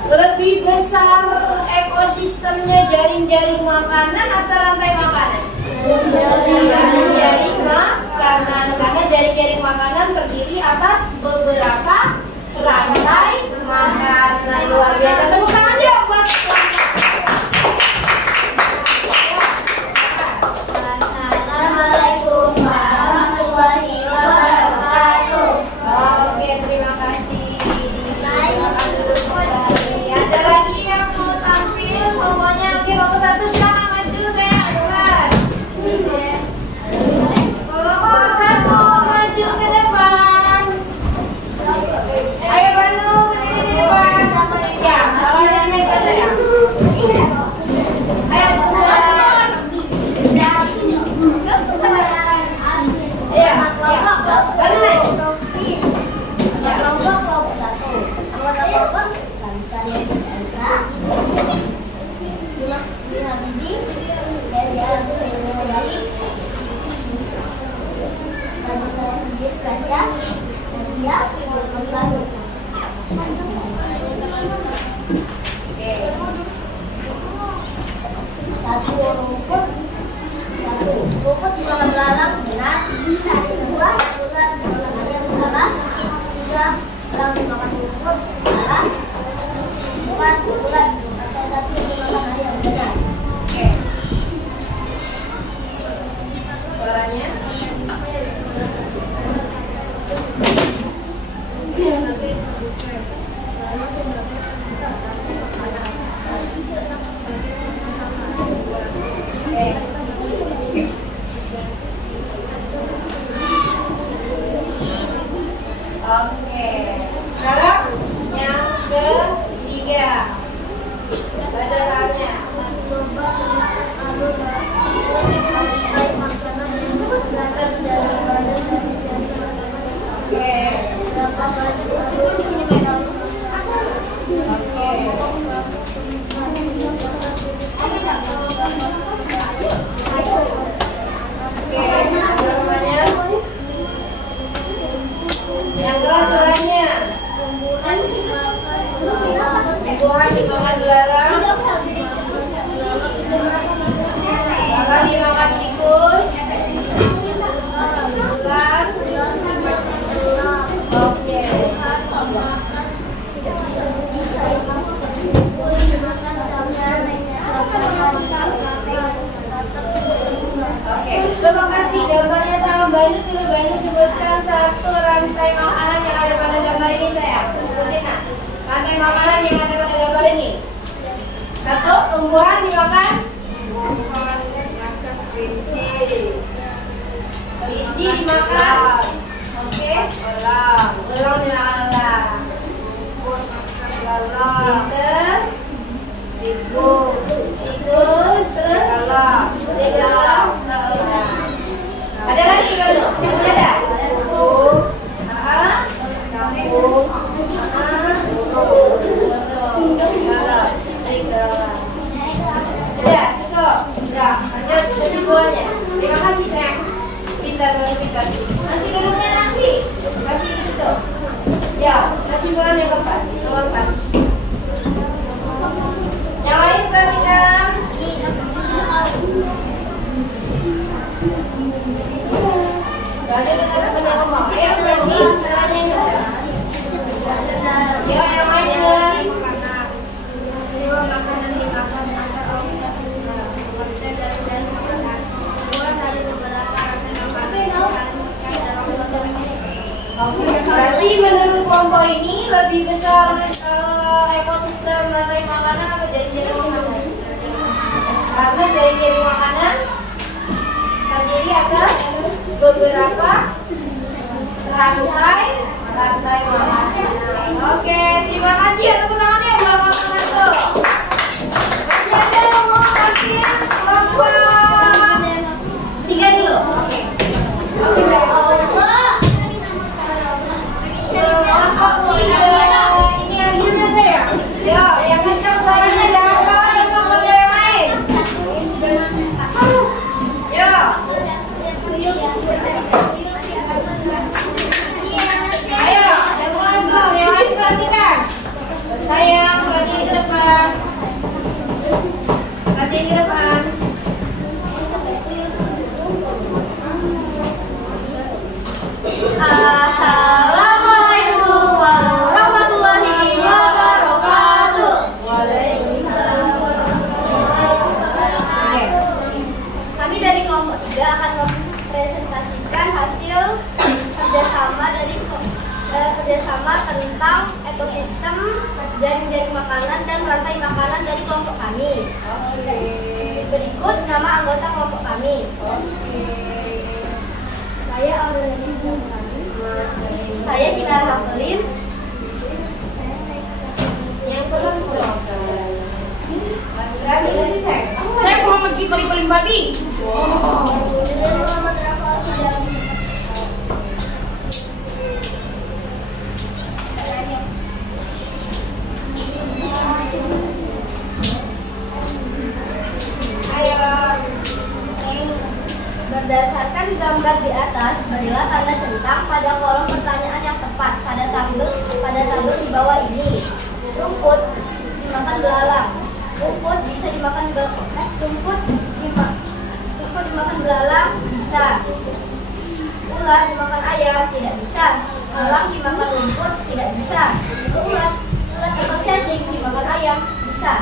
lebih besar ekosistemnya jaring-jaring makanan atau rantai makanan? Jaring-jaring makanan, karena jaring-jaring makanan terdiri atas beberapa rantai makanan. Luar biasa, tepuk tangan yuk buat Assalamualaikum warahmatullahi wabarakatuh. Oke, terima kasih. Ada lagi yang mau tampil, pokoknya oke, kelompok satu silakan maju, saya depan. Kelompok satu maju ke depan. Ayo Banu, berdiri di depan. Ya, kalau yang megang saya. Ayo keluar. Iya, Banu naik. Kelompok satu. Anggota kelompok Dimas Habibie dan Jalan Dari Bagi saya sendiri Gracia dan dia Baru. Satu rumput dimakan belalang benar. Dua ular dimakan ayam salah. Tiga belalang dimakan rumput salah. Empat ular atau caci dimakan ayam benar. Oke. Suaranya. Oke. Sekarang yang ketiga. Baca soalnya. Yang keras suaranya. Buah dimakan belalang. Apa dimakan tikus? Ular. Oke. Oke, coba kasih gambarnya sama Banu, suruh Banu sebutkan satu rantai makanan yang ada pada gambar ini saya. Sebutin nah. Rantai makanan yang ada pada gambar ini. Satu, tumbuhan dimakan. Kelinci dimakan. Oke. Belang dimakan elang. Tikus, terus elang. Ada lagi Banu? Ada? Ada? kelompok ini lebih besar ekosistem rantai makanan atau jaring-jaring makanan? Karena jaring-jaring makanan terdiri atas beberapa rantai makanan. Oke, terima kasih ya, tepuk tangannya buat makanan tuh. Masih ada yang mau parkir kelompok 3 dulu. Oke. Oke, baik. Ini hasilnya saya. Ya, yang kencang suaranya jangan kalah yang kelompok yang lain. Ya. Ayo, yang mulai belum, yang lain perhatikan. Sayang, perhatiin ke depan. Perhatiin ke depan. Assalamualaikum warahmatullahi wabarakatuh. Kami dari kelompok 3 akan mempresentasikan hasil kerjasama tentang ekosistem jaring-jaring makanan dan rantai makanan dari kelompok kami. Berikut nama anggota kelompok kami. Saya Aurelisi Bumani. Saya Pinar Hafalin. Yang belum dong. Saya Muhammad Gifari Palimbadi. Berdasarkan gambar di atas, berilah tanda centang pada kolom pertanyaan yang tepat pada tabel di bawah ini. Rumput dimakan belalang. Rumput bisa dimakan dimakan belalang bisa. Ulat dimakan ayam tidak bisa. Elang dimakan rumput tidak bisa. Ulat atau cacing dimakan ayam bisa.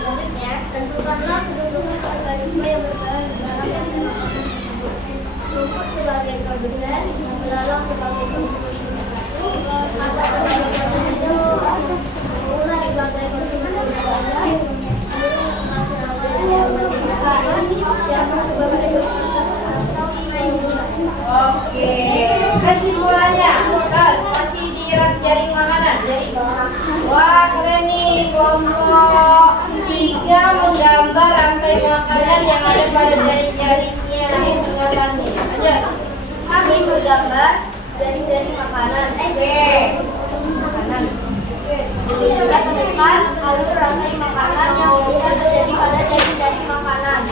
Selanjutnya, tentukanlah kedudukan organisme yang berjalan di dalam rumput sebagai produsen, belalang sebagai konsumen satu, atau ulat sebagai konsumen ketiga, Oke, kesimpulannya masih di jaring makanan. Wah, keren nih, kelompok 3 menggambar rantai makanan yang ada pada jaring-jaringnya. Lanjut. Kami menggambar jaring-jaring makanan. Makanan. Temukan alur rantai makanan yang bisa terjadi pada jaring-jaring makanan.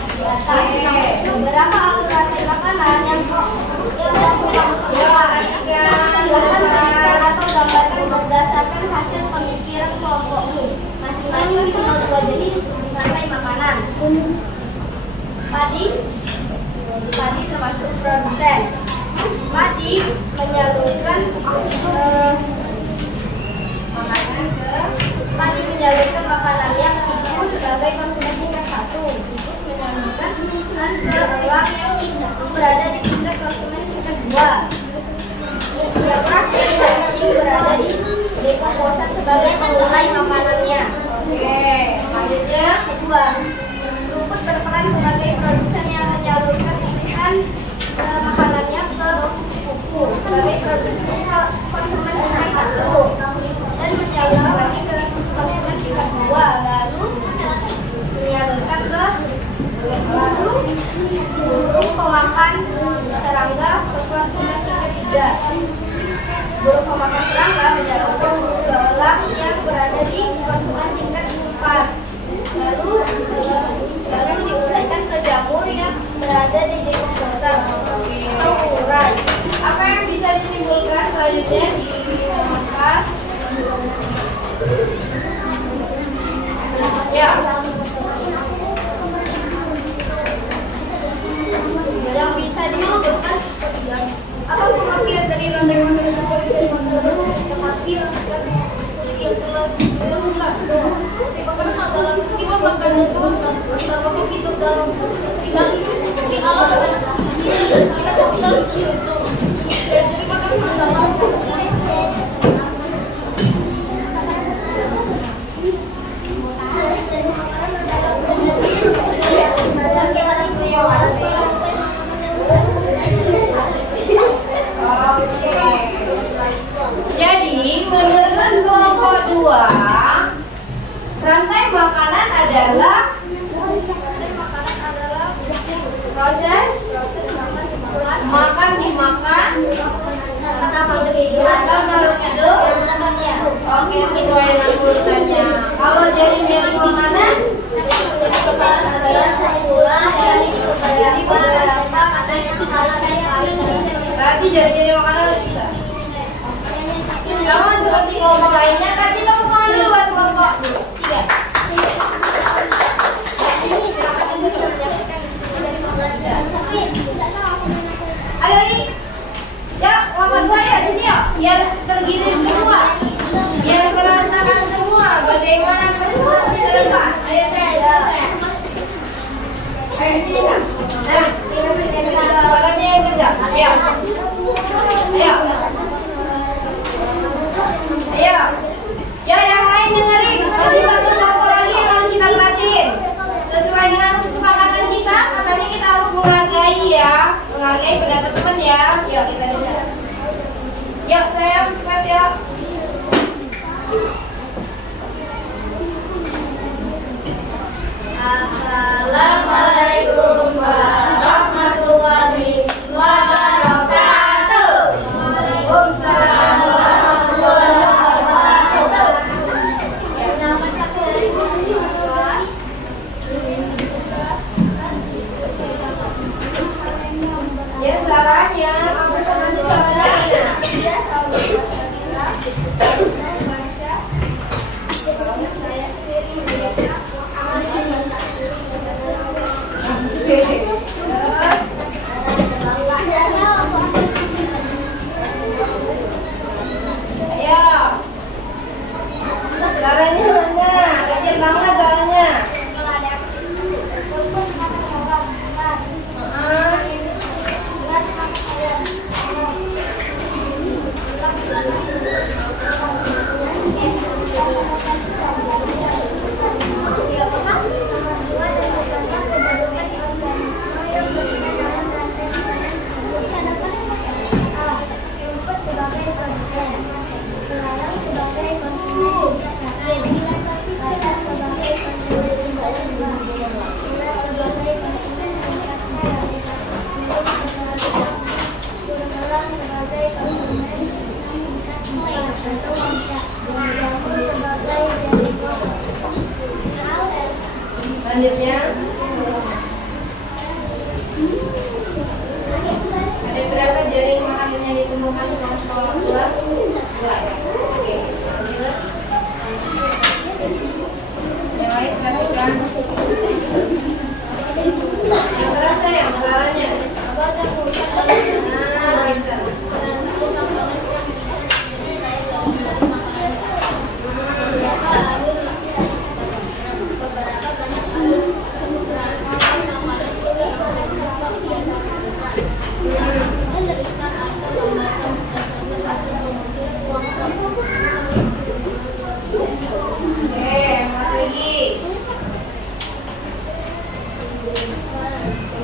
Beberapa alur rantai makanan yang silakan menuliskan atau gambarkan berdasarkan hasil pemikiran kelompokmu. Masing-masing punya 2 jenis rantai makanan. Padi termasuk produsen. Padi menyalurkan makanannya ke tikus sebagai konsumen tingkat 1. Tikus menyalurkan ke elang yang berada di tingkat konsumen tingkat 2. Yang terakhir, cacing berada di dekomposer sebagai pengurai makanannya. Selanjutnya. Kedua, rumput berperan sebagai produsen yang menyalurkan pilihan makanannya ke kuku sebagai konsumen tingkat 1 dan menyalurkan lagi ke konsumen tingkat 2, lalu menyalurkan ke burung pemakan serangga ke konsumen tingkat 3. Burung pemakan serangga menyalurkan ke elang yang berada di konsumen tingkat 4. Lalu diuraikan ke jamur yang berada di dekomposer atau urai. Apa yang bisa disimpulkan selanjutnya di tempat? Ya. Yang bisa disimpulkan apa pengertian dari rantai makanan yang hasil diskusi yang telah dilakukan dalam peristiwa makan berapa gitu dalam di alam jadi makan Jadi menurut kelompok 2, rantai makanan adalah proses makan dimakan asal makhluk hidup. Oke, sesuai dengan urutannya. Kalau jaring-jaring makanan berarti jaring-jaring makanan bisa. Sama seperti kelompok lainnya, kasih tepuk tangan dulu buat kelompok 3. Ayo lagi. Ya, kelompok 2 ya, sini ya. Biar tergilir semua. Biar merasakan semua bagaimana presentasi ke depan. Ayo saya. Ayo sini Kak. Nah, suaranya yang kerja. Ayo. Ayo. Ayo, ya yang lain dengerin. Masih satu kelompok lagi yang harus kita perhatiin. Sesuai dengan kesepakatan kita, katanya kita harus menghargai ya, menghargai pendapat teman ya. Yuk kita dengar. Yuk sayang, cepat yuk. Assalamualaikum warahmatullahi wabarakatuh. Waalaikumsalam warahmatullahi wabarakatuh. Ya suaranya, maksudnya nanti suaranya. Suaranya mana? Kecil banget suaranya. Selanjutnya ada berapa jaring makanan yang ditemukan kelompok 2? 2 ya. Oke, lanjut. Yang lain perhatikan. Yang terasa yang suaranya. Nah, pintar.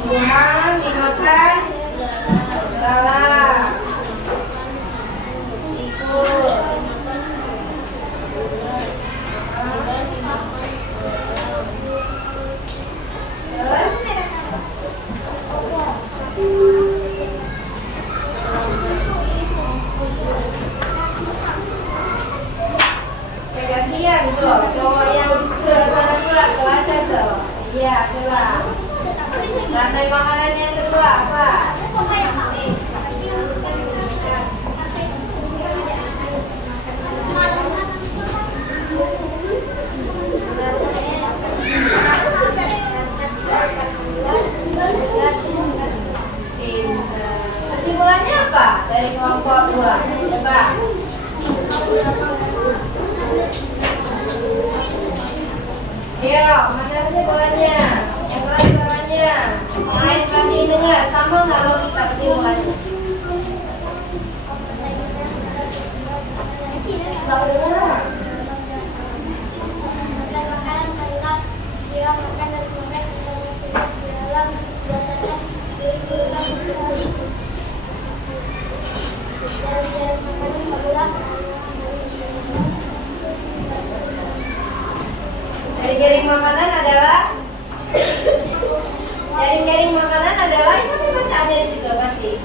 Tumbuhan dimakan lala, ikut. Gantian tuh, cowok yang ke sana pula ke atas tuh. Iya, coba. Rantai makanan yang kedua apa? Kesimpulannya apa dari kelompok 2? Coba. Ayo, mana sih bolanya? Yang keras suaranya. Main kasih dengar, sama nggak lo kita kasih bolanya? Nggak dengar. Jaring-jaring makanan adalah jaring-jaring makanan adalah itu bacaannya di situ pasti.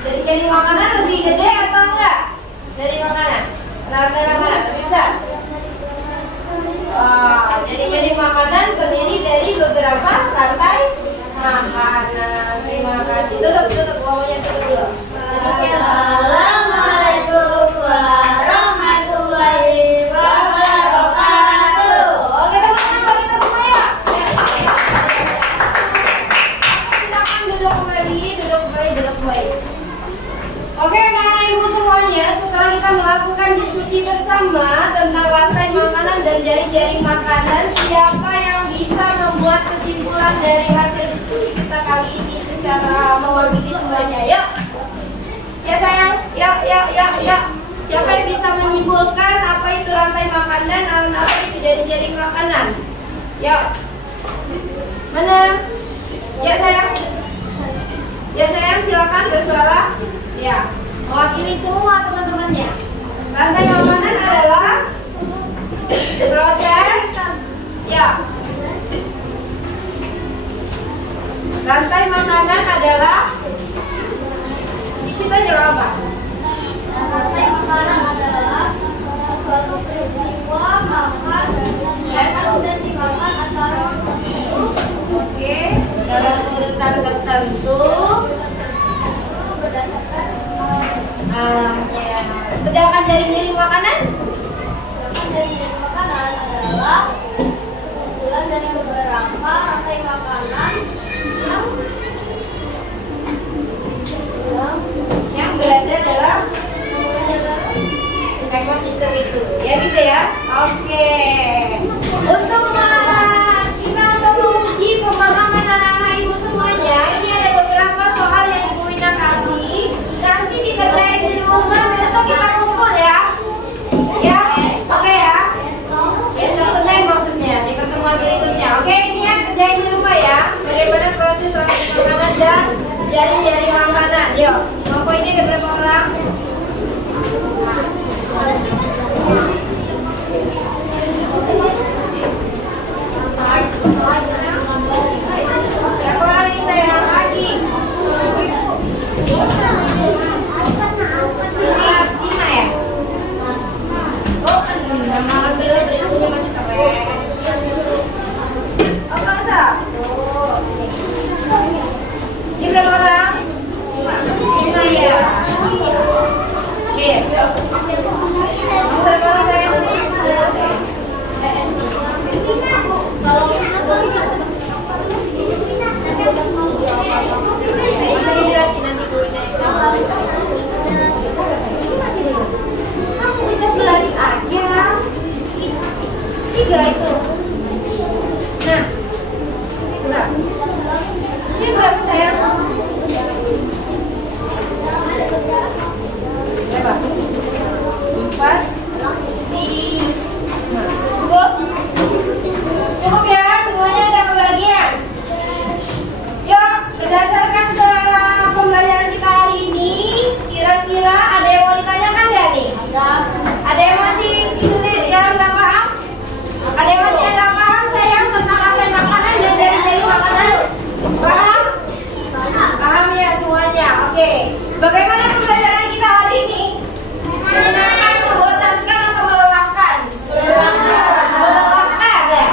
Jaring-jaring makanan lebih gede atau enggak dari makanan? Rantai makanan lebih besar. Jaring-jaring makanan terdiri dari beberapa rantai makanan. Terima kasih. Tutup ngomongnya dulu. Assalamualaikum warahmatullahi wabarakatuh. Oke, teman-teman, kalau kita semua ya. Silakan duduk kembali. Oke, Bapak Ibu semuanya, setelah kita melakukan diskusi bersama tentang rantai makanan dan jaring-jaring makanan, siapa yang bisa membuat kesimpulan dari hasil diskusi kita kali ini secara mewakili semuanya? Yuk. Ya sayang, yuk. Siapa yang bisa menyimpulkan apa itu rantai makanan dan apa itu jaring-jaring makanan? Yuk. Mana? Ya sayang. Ya sayang, silakan bersuara. Ya, mewakili semua teman-temannya. Rantai makanan adalah proses. Ya. Rantai makanan adalah isi aja apa? Rantai makanan adalah suatu peristiwa makan yang kemudian dimakan antara manusia. Oke, dalam urutan tertentu Berdasarkan ya. Sedangkan jaring-jaring makanan jaring makanan adalah sekumpulan dari beberapa rantai makanan yang berada dalam ekosistem itu, ya gitu ya. Oke, untuk kita menguji pemahaman anak-anak ibu semuanya, ini ada beberapa soal yang ibu Wina kasih. Nanti dikerjain di rumah, besok kita kumpul ya. Ya, oke ya. Besok Senin maksudnya di pertemuan berikutnya. Oke, ini ya kerjain di rumah ya. Bagaimana proses rantai makanan dan jaring-jaring makanan. Yuk, kelompok ini ada berapa orang? Berapa orang ini sayang? Lima ya? Oh, nama ambilnya berikutnya masih keren. Oh, masa? Ini berapa orang? 5 ya? Oke. Kamu berapa orang sayang? Udah pelari aja. 3 itu. Nah, ini berapa sayang? Berapa? 4. Cukup ya, semuanya ada kebagian. Yuk, berdasarkan ke pembelajaran kita hari ini, kira-kira ada yang mau ditanyakan nggak nih? Ada yang masih yang nggak paham? Ada yang masih nggak paham sayang tentang rantai makanan dan jaring-jaring makanan? Paham? Paham ya semuanya? Oke. Bagaimana pembelajaran kita hari ini? Menyenangkan, membosankan atau melelahkan? Melelahkan ya?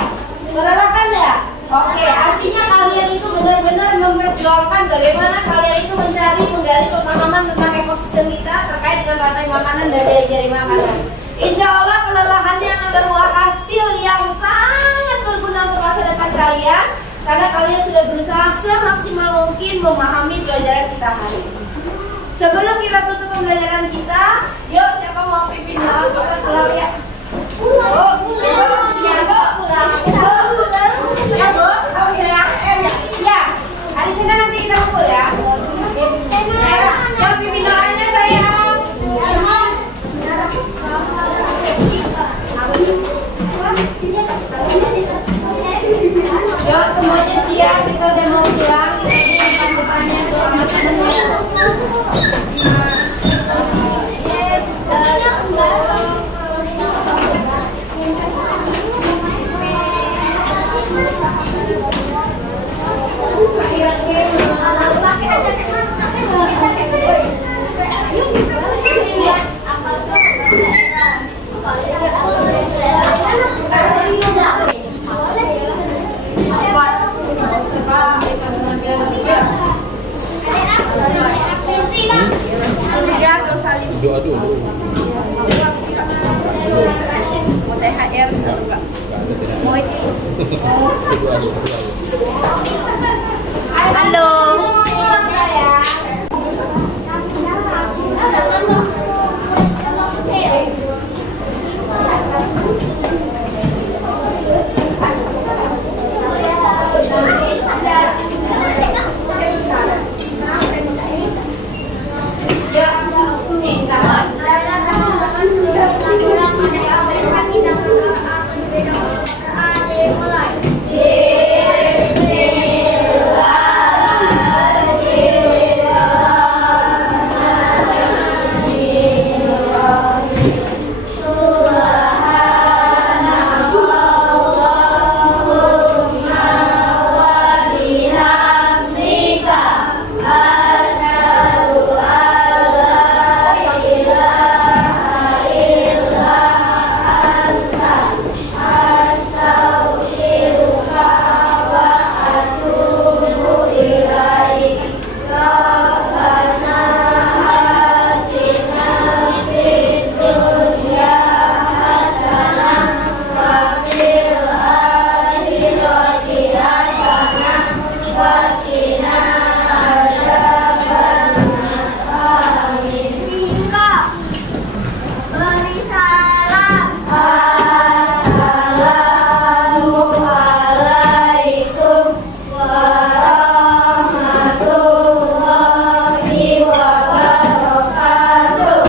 Melelahkan ya? Oke, artinya kalian itu benar-benar memperjuangkan bagaimana kalian itu menggali pemahaman tentang ekosistem kita terkait dengan rantai makanan dan jaring-jaring makanan. Insya Allah kelelahannya akan berbuah hasil yang sangat berguna untuk masa depan kalian karena kalian sudah berusaha semaksimal mungkin memahami pelajaran kita hari ini. Sebelum kita tutup pembelajaran kita, yuk siapa mau pimpin doa kita pulang ya? Oh, Doa dulu. Mau THR enggak? Mau itu. Doa dulu. Halo.